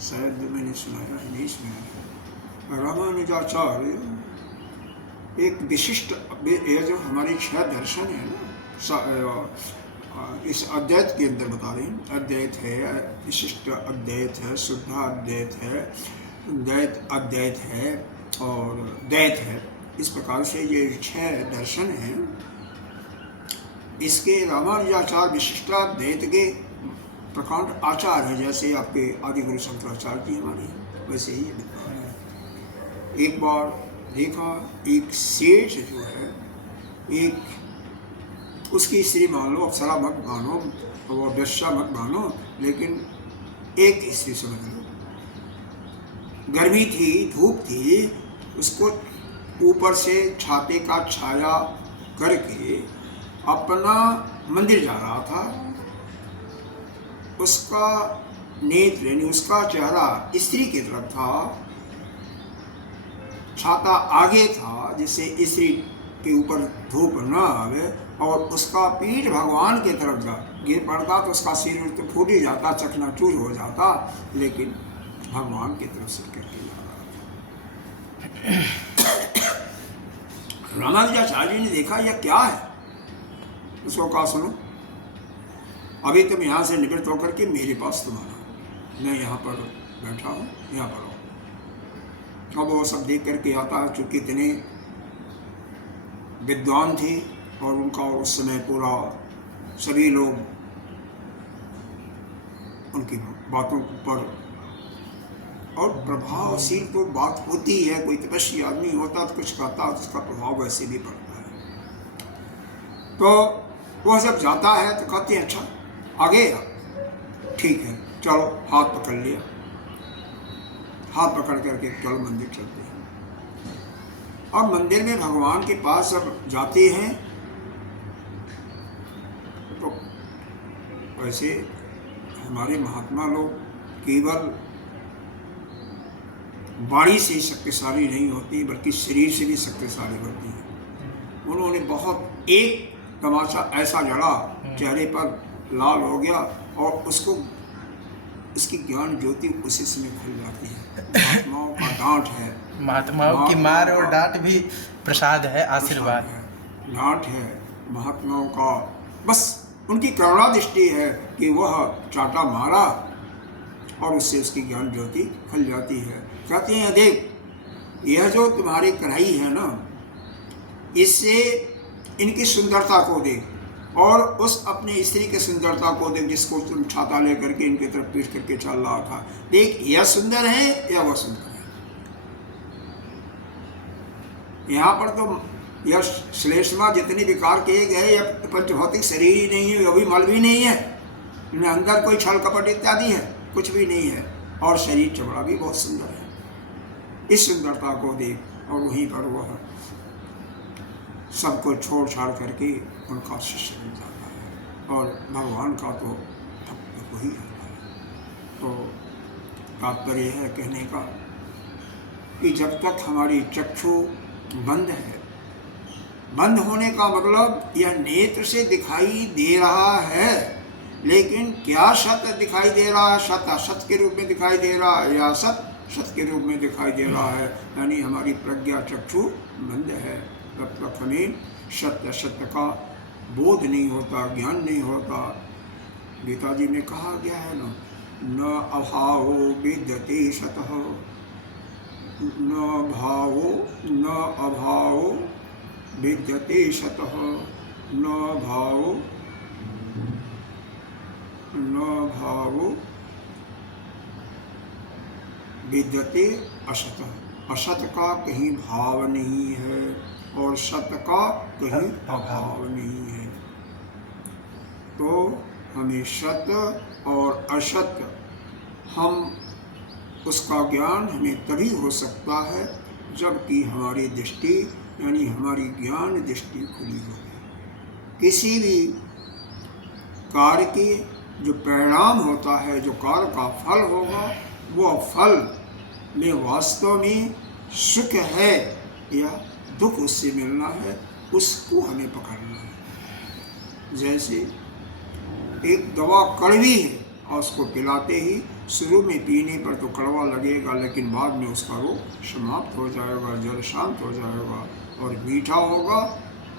शायद मैंने सुनाया है, नहीं सुनाया। रामानुजाचार्य एक विशिष्ट, ये जो हमारे 6 दर्शन है ना, इस अद्वैत के अंदर बता रहे हैं। अद्वैत है, विशिष्ट अद्वैत है, शुद्ध अद्वैत है, द्वैत अद्वैत है और द्वैत है। इस प्रकार से ये 6 दर्शन हैं। इसके रामानुजाचार्य विशिष्टाद्वैत के प्रकांड आचार है, जैसे आपके आदि गुरु शंकराचार्य जी हमारे, वैसे ही ये विद्वान है। एक बार देखा, एक सेठ जो है, एक उसकी स्त्री मान लो, अप्सरा मत मानो, वो वेश्या मत मानो, लेकिन एक स्त्री समझ लो, गर्मी थी, धूप थी, उसको ऊपर से छाते का छाया करके अपना मंदिर जा रहा था। उसका नेत्र यानी उसका चेहरा स्त्री की तरफ था, छाता आगे था जिससे स्त्री के ऊपर धूप न आवे, और उसका पीठ भगवान की तरफ जा गिर पड़ता तो उसका सिर तो फूट ही जाता, चकनाचूर हो जाता, लेकिन भगवान की तरफ से करके जा रहा था। रामानुजाचार्य जी ने देखा यह क्या है, उसको कहा सुनो, अभी तुम यहाँ से निवृत्त होकर के मेरे पास तुम आना, मैं यहाँ पर बैठा हूँ, यहाँ पर आओ। अब वो सब देख करके आता है, चूँकि इतने विद्वान थे और उनका उस समय पूरा सभी लोग उनकी बातों पर, और प्रभावशील तो बात होती है, कोई तपस्वी आदमी होता तो कुछ कहता तो उसका प्रभाव वैसे भी पड़ता है। तो वह जब जाता है तो कहते हैं अच्छा आगे, ठीक है चलो, हाथ पकड़ लिया, हाथ पकड़ करके चलो मंदिर चलते हैं। अब मंदिर में भगवान के पास जब जाते हैं तो वैसे हमारे महात्मा लोग केवल वाणी से ही शक्तिशाली नहीं होती, बल्कि शरीर से भी शक्तिशाली होती है। उन्होंने बहुत एक तमाचा ऐसा जड़ा, चेहरे पर लाल हो गया, और उसको उसकी ज्ञान ज्योति उसी समय खुल जाती है। महात्माओं का डांट है, महात्माओं की मार और डांट भी प्रसाद है, आशीर्वाद है, डांट है महात्माओं का। बस उनकी करुणा दृष्टि है कि वह चाटा मारा और उससे उसकी ज्ञान ज्योति खुल जाती है। कहते हैं देख, यह जो तुम्हारी कढ़ाई है ना, इससे इनकी सुंदरता को देख, और उस अपने स्त्री की सुंदरता को देख, जिसको तुम छाता लेकर के इनकी तरफ पीट करके चल रहा था। देख, यह सुंदर है या वह सुंदर है। यहाँ पर तो यह श्लेष्मा जितनी विकार किए गए, यह पंचभौतिक शरीर ही नहीं है, यह भी मल भी नहीं है, इनमें अंदर कोई छल कपट इत्यादि है कुछ भी नहीं है, और शरीर चमड़ा भी बहुत सुंदर है। इस सुंदरता को देख, और वहीं पर वह सबको छोड़ छाड़ करके उनका शिष्य बन जाता है, और भगवान का तो भक्त वही होता है। तो तात्पर्य है कहने का कि जब तक हमारी चक्षु बंद है, बंद होने का मतलब यह नेत्र से दिखाई दे रहा है, लेकिन क्या सत्य दिखाई दे रहा है, सत्य असत के रूप में दिखाई दे रहा है, या सत्य सत्य के रूप में दिखाई दे रहा है, यानी हमारी प्रज्ञा चक्षु बंद है, तब तक हमें सत्य सत्य का बोध नहीं होता, ज्ञान नहीं होता। गीता जी में कहा गया है ना, न अभावो विद्यते सतः, न भावो न अभावो विद्यते सतः, न भावो विद्यते असतः। असत का कहीं भाव नहीं है और सत का कहीं अभाव नहीं है। तो हमें सत और असत, हम उसका ज्ञान हमें तभी हो सकता है जबकि हमारी दृष्टि यानी हमारी ज्ञान दृष्टि खुली हो। किसी भी कार्य के जो परिणाम होता है, जो कार्य का फल होगा, वो फल में वास्तव में सुख है या दुख उससे मिलना है, उसको हमें पकड़ना है। जैसे एक दवा कड़वी है और उसको पिलाते ही शुरू में पीने पर तो कड़वा लगेगा, लेकिन बाद में उसका रोग समाप्त हो जाएगा, ज्वर शांत हो जाएगा। और मीठा होगा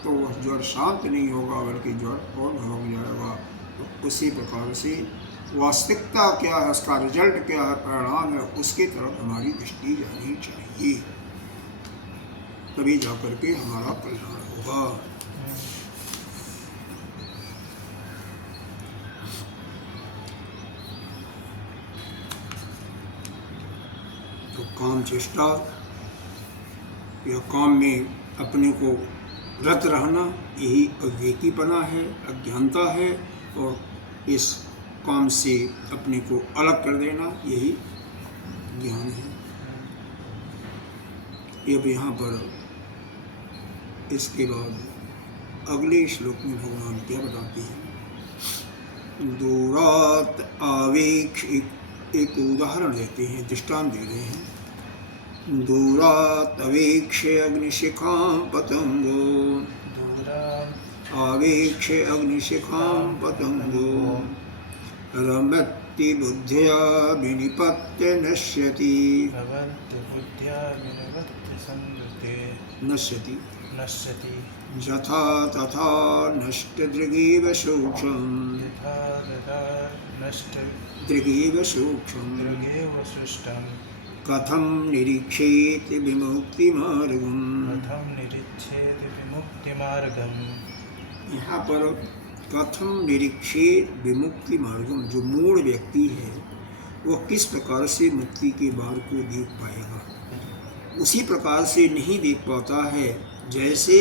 तो वह ज्वर शांत नहीं होगा बल्कि ज्वर और भड़क जाएगा। तो उसी प्रकार से वास्तविकता क्या है, उसका रिजल्ट क्या है, परिणाम है, उसकी तरफ हमारी दृष्टि जानी चाहिए, तभी जाकर के हमारा कल्याण होगा। काम चेष्टा या काम में अपने को रत रहना, यही अविवेकीपना है, अज्ञानता है। और इस काम से अपने को अलग कर देना, यही ज्ञान है। अब यहाँ पर इसके बाद अगले श्लोक में भगवान क्या बताते हैं? दूरात आवेक्ष, एक उदाहरण देते हैं, दृष्टांत दे रहे हैं। दूरात अवेक्ष अग्निशिखां पतंगो, आवेक्ष अग्निशिखां पतंगो, रमति बुद्ध्या विनिपत्य नश्यति, नश्यति यथा तथा नष्टदृगेव सूक्ष्मं, दृगेव सूक्ष्मं, कथं निरीक्षेत विमुक्तिमार्गम्। यहाँ पर कथम निरीक्षेत विमुक्ति मार्गम, जो मूढ़ व्यक्ति है वह किस प्रकार से मुक्ति के मार्ग को देख पाएगा? उसी प्रकार से नहीं देख पाता है जैसे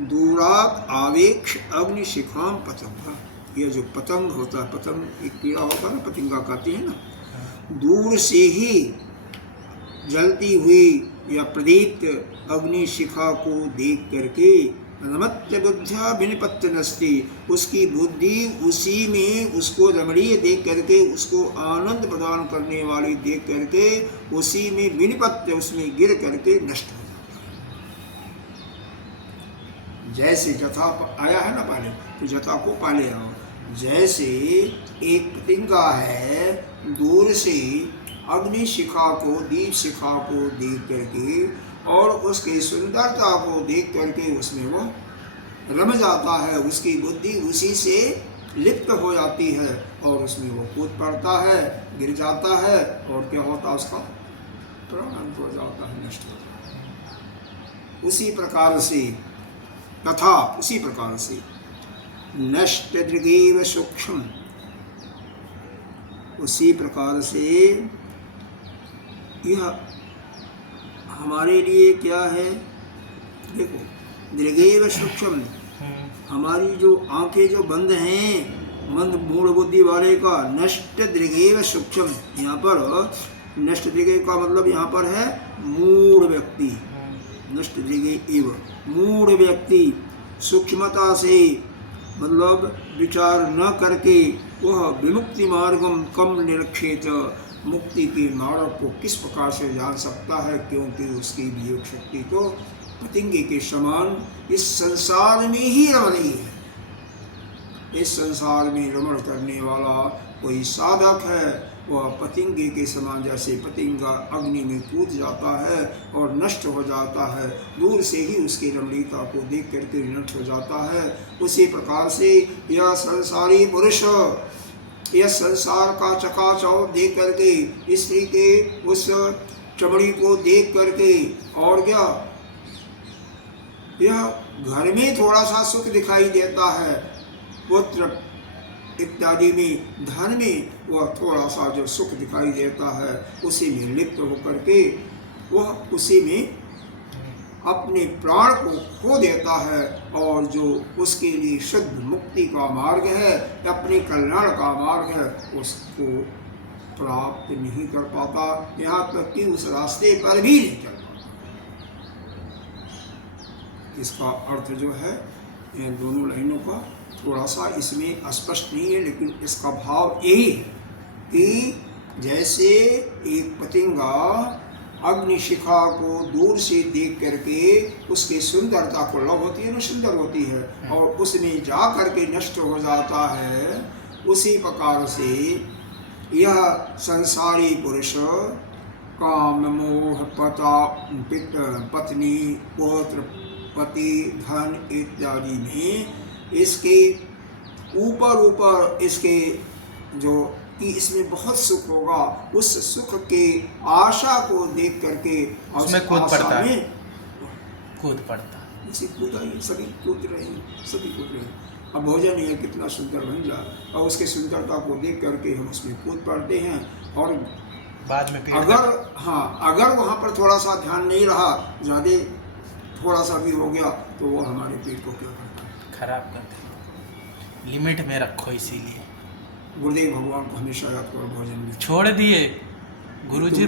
दूरात आवेक्ष अग्निशिखां पतंगा। यह जो पतंग होता है, पतंग एक कीड़ा होता है ना, पतंगा कहते हैं ना, दूर से ही जलती हुई या प्रदीप्त अग्नि शिखा को देख करके रमत्य बुद्ध्या विनिपत्य नस्ति, उसकी बुद्धि उसी में, उसको रमणीय देख करके, उसको आनंद प्रदान करने वाली देख करके उसी में विनिपत्य, उसमें गिर करके नष्ट हो जाता है। जैसे जथा आया है ना पहले, तो जथा को पहले आओ। जैसे एक पतंगा है, दूर से अग्नि शिखा को, दीप शिखा को देख करके और उसकी सुंदरता को देख करके उसमें वो रम जाता है, उसकी बुद्धि उसी से लिप्त हो जाती है और उसमें वो कूद पड़ता है, गिर जाता है और क्या होता है, उसका प्राण हो जाता है, नष्ट हो जाता है। उसी प्रकार से, तथा उसी प्रकार से नष्ट दृगेव सूक्ष्म, उसी प्रकार से यह हमारे लिए क्या है? देखो, दृगेव सूक्ष्म, हमारी जो आंखें जो बंद हैं, मंद मूढ़ बुद्धि वाले का, नष्ट दृगेव सूक्ष्म। यहाँ पर नष्ट दृगे का मतलब यहाँ पर है मूढ़ व्यक्ति, नष्ट दृगे एव, मूढ़ व्यक्ति सूक्ष्मता से मतलब विचार न करके वह विमुक्ति मार्गम कम निरक्षेत, मुक्ति के मार्ग को किस प्रकार से जान सकता है? क्योंकि उसकी वियोग शक्ति तो पतंगे के समान इस संसार में ही रम रही है। इस संसार में रमण करने वाला कोई साधक है, वह पतंगे के समान, जैसे पतंगा अग्नि में कूद जाता है और नष्ट हो जाता है, दूर से ही उसकी रमणीयता को देख करके नष्ट हो जाता है। उसी प्रकार से यह संसारी पुरुष, यह संसार का चकाचौंध देख करके, स्त्री के उस चमड़ी को देख करके, और क्या यह घर में थोड़ा सा सुख दिखाई देता है, पुत्र इत्यादि में, धन में वह थोड़ा सा जो सुख दिखाई देता है, उसी में लिप्त होकर के वह उसी में अपने प्राण को खो देता है और जो उसके लिए शुद्ध मुक्ति का मार्ग है, अपने कल्याण का मार्ग है, उसको प्राप्त नहीं कर पाता, यहाँ तक कि उस रास्ते पर भी नहीं चल पाता। इसका अर्थ जो है, इन दोनों लाइनों का थोड़ा सा इसमें स्पष्ट नहीं है, लेकिन इसका भाव यही है कि जैसे एक पतंगा अग्निशिखा को दूर से देख करके उसकी सुंदरता को लव होती है ना, सुंदर होती है, और उसमें जा करके नष्ट हो जाता है, उसी प्रकार से यह संसारी पुरुष काम मोह पत्नी पुत्र पति धन इत्यादि में इसके ऊपर इसके जो कि इसमें बहुत सुख होगा, उस सुख के आशा को देख करके उसमें कूद पड़ता है, कूद पड़ता है, इसी कूदा ही सभी कूद रहे हैं, सभी कूद रहे हैं। अब भोजन ये कितना सुंदर बन जाए और उसके सुंदरता को देख करके हम उसमें कूद पड़ते हैं और बाद में पेट अगर अगर वहाँ पर थोड़ा सा ध्यान नहीं रहा, ज़्यादा थोड़ा सा भी हो गया तो वो हमारे पेट को क्या करता है, खराब कर देगा। लिमिट में रखो, इसीलिए गुरुदेव भगवान को हमेशा याद करो, भोजन में छोड़ दिए। गुरुजी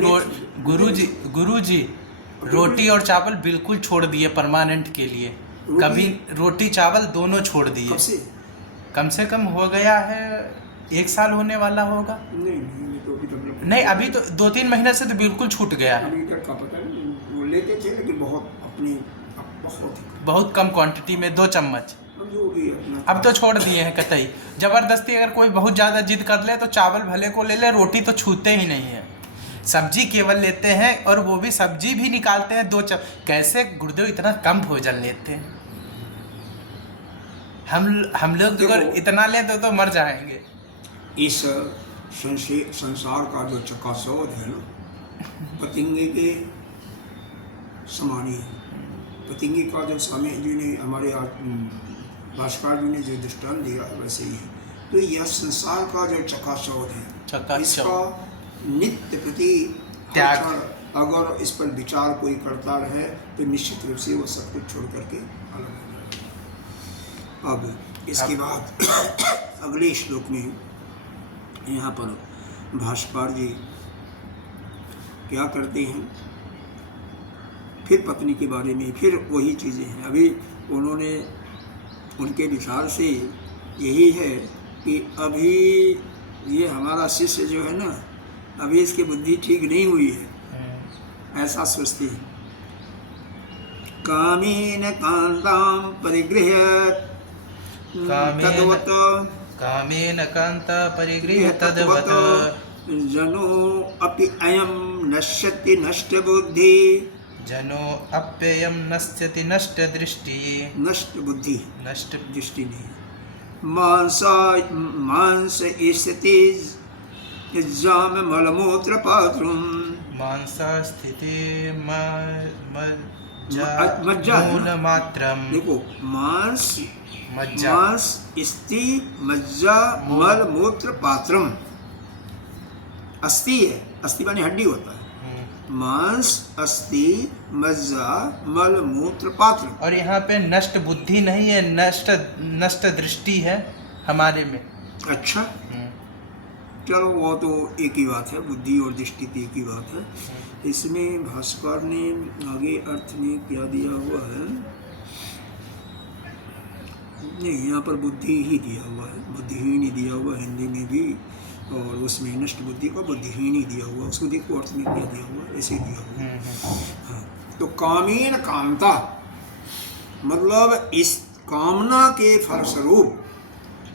रोटी और चावल बिल्कुल छोड़ दिए परमानेंट के लिए। कभी रोटी चावल दोनों छोड़ दिए। कम से कम हो गया है 1 साल होने वाला होगा। नहीं, अभी तो 2-3 महीने से तो बिल्कुल छूट गया है। अभी तक का पता नहीं, वो लेते थे लेकिन बहुत कम क्वांटिटी में 2 चम्मच। अब तो छोड़ दिए हैं कतई। जबरदस्ती अगर कोई बहुत ज़्यादा जिद कर ले तो चावल भले को ले ले, रोटी तो छूते ही नहीं है। सब्जी केवल लेते हैं, और वो भी सब्जी भी निकालते हैं 2 कैसे गुरुदेव इतना कम भोजन लेते हैं? हम लोग अगर इतना लें तो मर जाएंगे। इस संसार का जो चकाचौंध है ना, पतंगे के समान ही है। पतंगे का जो स्वामी जी ने, हमारे भास्कर जी ने जो दृष्टांत दिया वैसे ही है। तो यह संसार का जो चकाचौंध है, इसका नित्य प्रति त्याग, अगर इस पर विचार कोई करता रहे तो निश्चित रूप से वो सब कुछ छोड़ करके अलग हो जाएगा। अब इसके बाद अगले श्लोक में यहाँ पर भास्कर जी क्या करते हैं, फिर पत्नी के बारे में फिर वही चीज़ें हैं। अभी उन्होंने, उनके विचार से यही है कि अभी ये हमारा शिष्य जो है ना, अभी इसकी बुद्धि ठीक नहीं हुई है, ऐसा सोचते हैं। कामेन कांतां परिगृह्य तद्वत् जनो अपि अयं नश्यति नष्ट बुद्धि। जनो अप्ययम नश्यति नष्ट दृष्टि। नष्ट बुद्धि, नष्ट दृष्टि नहीं। मांस स्थिति जाम मलमूत्र पात्रम। मांसा स्थिति मज्जा मात्रम। देखो, मांस मज्जा, स्थि मज्जा मल मूत्र पात्रम। अस्थि है, अस्थि माने हड्डी होता है। मांस, अस्थि, मज्जा, मल मूत्र पात्र। और यहाँ पे नष्ट बुद्धि नहीं है, नष्ट दृष्टि है हमारे में। अच्छा, चलो वो तो एक ही बात है, बुद्धि और दृष्टि की एक ही बात है। इसमें भास्कर ने आगे अर्थ में क्या दिया हुआ है, नहीं, यहाँ पर बुद्धि ही दिया हुआ है, बुद्धिहीन ही दिया हुआ हिंदी में भी, और उसमें नष्ट बुद्धि को बुद्धिहीन ही दिया हुआ। उसको देखो अर्थ में क्या दिया हुआ, ऐसे दिया हुआ। हाँ, तो कामेन कामता मतलब इस कामना के फलस्वरूप,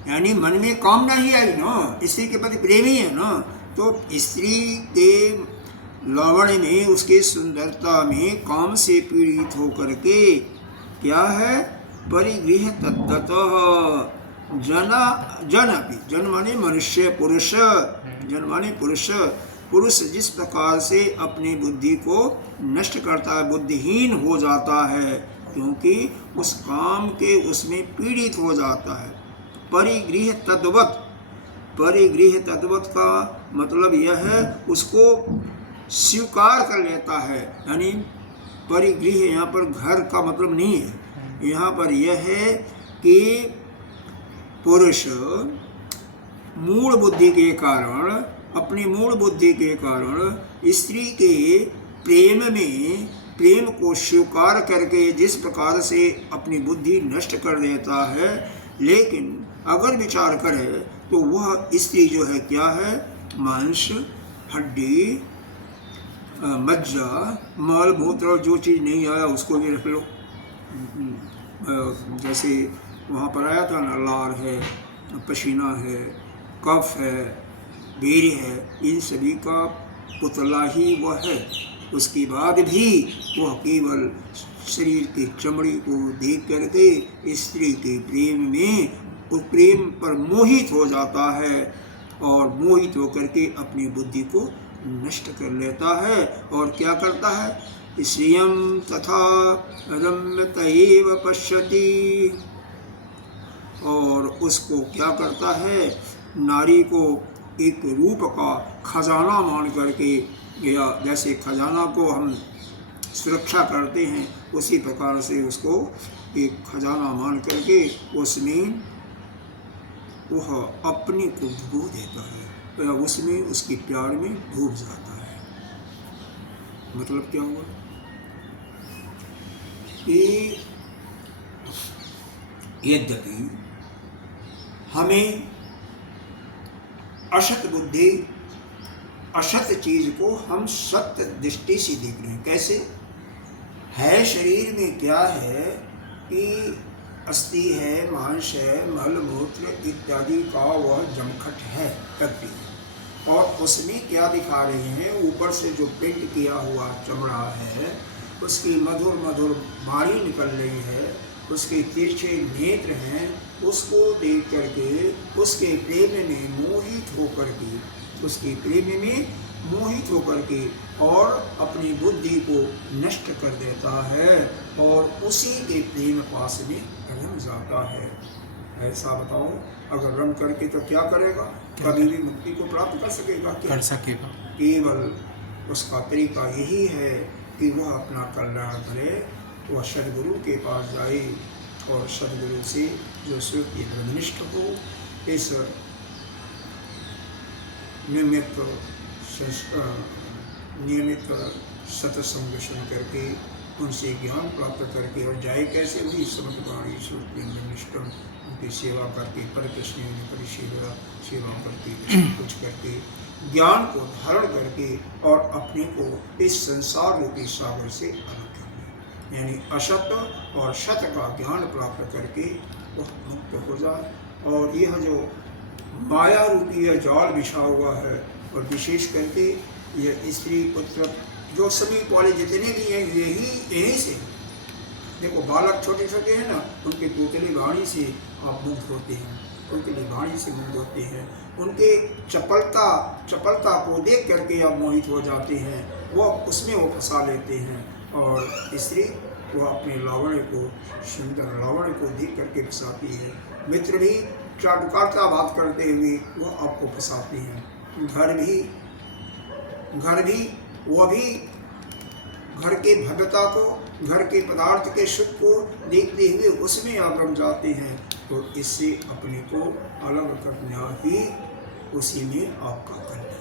यानी मन में कामना ही आई ना, स्त्री के प्रति प्रेम ही है ना, तो स्त्री के लावण्य में, उसके सुंदरता में काम से पीड़ित होकर के क्या है, परिगृह तद्गतः जन माने मनुष्य, पुरुष, जन माने पुरुष जिस प्रकार से अपनी बुद्धि को नष्ट करता है, बुद्धिहीन हो जाता है, क्योंकि उस काम के उसमें पीड़ित हो जाता है। परिगृह तद्वत्, परिगृह तद्वत् का मतलब यह है उसको स्वीकार कर लेता है। यानी परिगृह यहाँ पर घर का मतलब नहीं है, यहाँ पर यह है कि पुरुष मूल बुद्धि के कारण, अपनी मूल बुद्धि के कारण स्त्री के प्रेम में, प्रेम को स्वीकार करके जिस प्रकार से अपनी बुद्धि नष्ट कर देता है, लेकिन अगर विचार करे तो वह स्त्री जो है क्या है, मांस, हड्डी, मज्जा, मल मूत्र, जो चीज़ नहीं आया उसको भी रख लो। जैसे वहाँ पर आया था ना, लार है, पसीना है, कफ है, वीर है, इन सभी का पुतला ही वह है। उसके बाद भी वह केवल शरीर की चमड़ी को देख करके स्त्री के प्रेम में, उस प्रेम पर मोहित हो जाता है, और मोहित होकर के अपनी बुद्धि को नष्ट कर लेता है। और क्या करता है, श्रियं तथा रम्यत एव पश्यति, और उसको क्या करता है, नारी को एक रूप का खजाना मान करके, या जैसे खजाना को हम सुरक्षा करते हैं उसी प्रकार से उसको एक खजाना मान करके उसमें वह अपने को डुबो देता है, या उसमें उसकी प्यार में डूब जाता है। मतलब क्या हुआ कि यद्यपि हमें असत बुद्धि, असत चीज को हम सत्य दृष्टि से देख रहे हैं। कैसे है? शरीर में क्या है कि अस्थि है, मांस है, मल मूत्र इत्यादि का वह जमखट है, तत्व है। और उसमें क्या दिखा रहे हैं? ऊपर से जो पेंट किया हुआ चमड़ा है, उसकी मधुर मधुर बाणी निकल रही है, उसके तिरछे नेत्र हैं, उसको देख करके उसके प्रेम में मोहित होकर के, उसके प्रेम में मोहित होकर के और अपनी बुद्धि को नष्ट कर देता है और उसी के प्रेम पास में रम जाता है। ऐसा बताओ, अगर रम करके तो क्या करेगा? कभी भी मुक्ति को प्राप्त कर सकेगा? क्या कर सकेगा? केवल उसका तरीका यही है कि वह अपना कल्याण करे, वह सदगुरु के पास जाए और सदगुरु से जो श्रुति ब्रह्मनिष्ठ हो, इस नियमित सत्संग सुन करके उनसे ज्ञान प्राप्त करके, और जाए कैसे? वही समझवाणी श्रुति ब्रह्मनिष्ठ उनकी सेवा करके, पर कृष्ण सेवा करके, कुछ करके, ज्ञान को धारण करके और अपने को इस संसार रूपी सागर से अलग करना, यानी असत और सत का ज्ञान प्राप्त करके वह मुक्त हो जाए। और यह जो माया रूपी यह जाल बिछा हुआ है, और विशेष करके यह स्त्री पुत्र जो समीप वाले जितने भी हैं, यही से देखो, बालक छोटे छोटे हैं ना, उनके तोतली वाणी से आप मुक्त होते हैं, उनके वाणी से मुक्त होते हैं, उनके चपलता को देख करके आप मोहित हो जाते हैं, वह उसमें वो फंसा लेते हैं। और स्त्री वह अपने लावण्य को, सुंदर लावण्य को देख करके फंसाती है। मित्र भी चाटुकारिता बात करते हुए वह आपको फंसाती हैं। घर भी वह भी घर के भव्यता को, घर के पदार्थ के सुख को देखते हुए उसमें आप रम जाते हैं। तो इससे अपने को अलग करना ही उसी में आपका कल्याण।